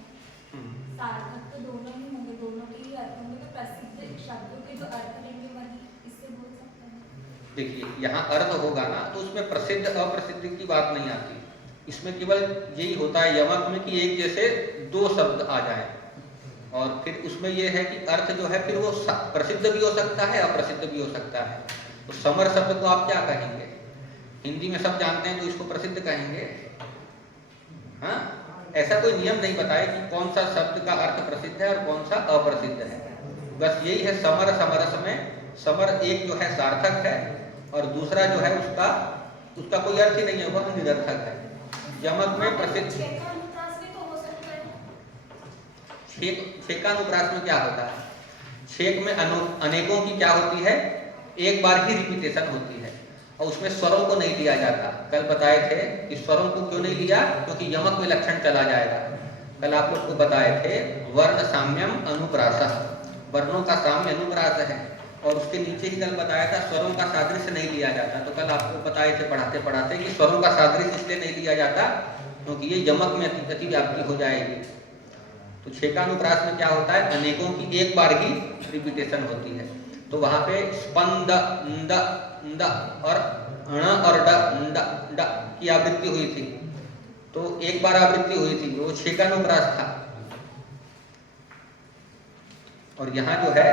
सार्थक तो दोनों ही होंगे, दोनों के ही अर्थ होंगे, तो प्रसिद्ध शब्दों के जो अर्थ लेंगे वही इससे बोल सकते हैं। देखिए यहाँ अर्थ होगा ना, तो उसमें प्रसिद्ध अप्रसिद्ध की बात नहीं आती। इसमें केवल यही होता है यमक में कि एक जैसे दो शब्द आ जाए, और फिर उसमें यह है कि अर्थ जो है फिर वो प्रसिद्ध भी हो सकता है अप्रसिद्ध भी हो सकता है। तो समर शब्द को आप क्या कहेंगे? हिंदी में सब जानते हैं तो इसको प्रसिद्ध कहेंगे। हाँ, ऐसा कोई नियम नहीं बताया कि कौन सा शब्द का अर्थ प्रसिद्ध है और कौन सा अप्रसिद्ध है। बस यही है समर समरस में, समर एक जो है सार्थक है और दूसरा जो है उसका कोई अर्थ ही नहीं है, वह निरर्थक है। यमक में प्रसिद्ध छेकानुप्रास में क्या होता है? छेक में अनेकों की क्या होती है, एक बार ही रिपीटेशन होती है, और उसमें स्वरों को नहीं लिया जाता। कल बताए थे कि स्वरों को क्यों नहीं लिया, क्योंकि यमक में लक्षण चला जाएगा। कल आप लोग को बताए थे वर्ण साम्यम अनुप्रासः, वर्णों का साम्य अनुप्रास है, और उसके नीचे ही कल बताया था स्वरों का सादृश्य नहीं लिया जाता। तो कल आपको बताए थे पढ़ाते पढ़ाते कि स्वरों का सादृश्य इसलिए नहीं लिया जाता क्योंकि ये यमक में अतिव्याप्ति हो जाएगी। तो छेकानुप्रास में क्या होता है, अनेकों की एक बार ही रिपीटेशन होती है। तो वहां पे स्पंद nd nd और ण और ड की आवृत्ति हुई थी, तो एक बार आवृत्ति हुई थी, वो छेकानुप्रास था। और यहाँ जो है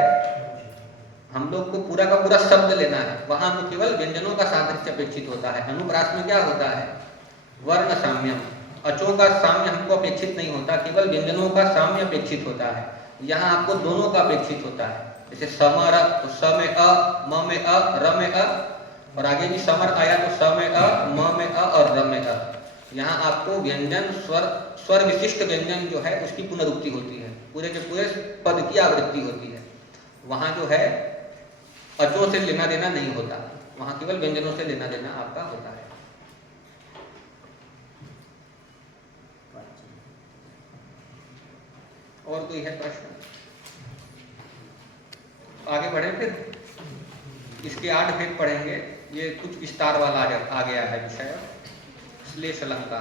हम लोग को पूरा का पूरा शब्द लेना है, वहां तो केवल व्यंजनों का सादृश्य अपेक्षित होता है। अनुप्रास में क्या होता है, वर्ण साम्यम, अचों का साम्य हमको अपेक्षित नहीं होता, केवल व्यंजनों का साम्य अपेक्षित होता है। यहाँ आपको दोनों का अपेक्षित होता है। जैसे समर, तो स में अ, म में अ, र में अ, और आगे भी समर आया तो स में अ, म में अ और र में अ। यहाँ आपको व्यंजन स्वर विशिष्ट व्यंजन जो है उसकी पुनरुक्ति होती है, पूरे के पूरे पद की आवृत्ति होती है। वहाँ जो है अचों से लेना देना नहीं होता, वहाँ केवल व्यंजनों से लेना देना आपका होता है। और कोई है प्रश्न? आगे बढ़े फिर इसके 8 भेद पढ़ेंगे। ये कुछ विस्तार वाला आ गया है विषय, श्लेष अलंकार।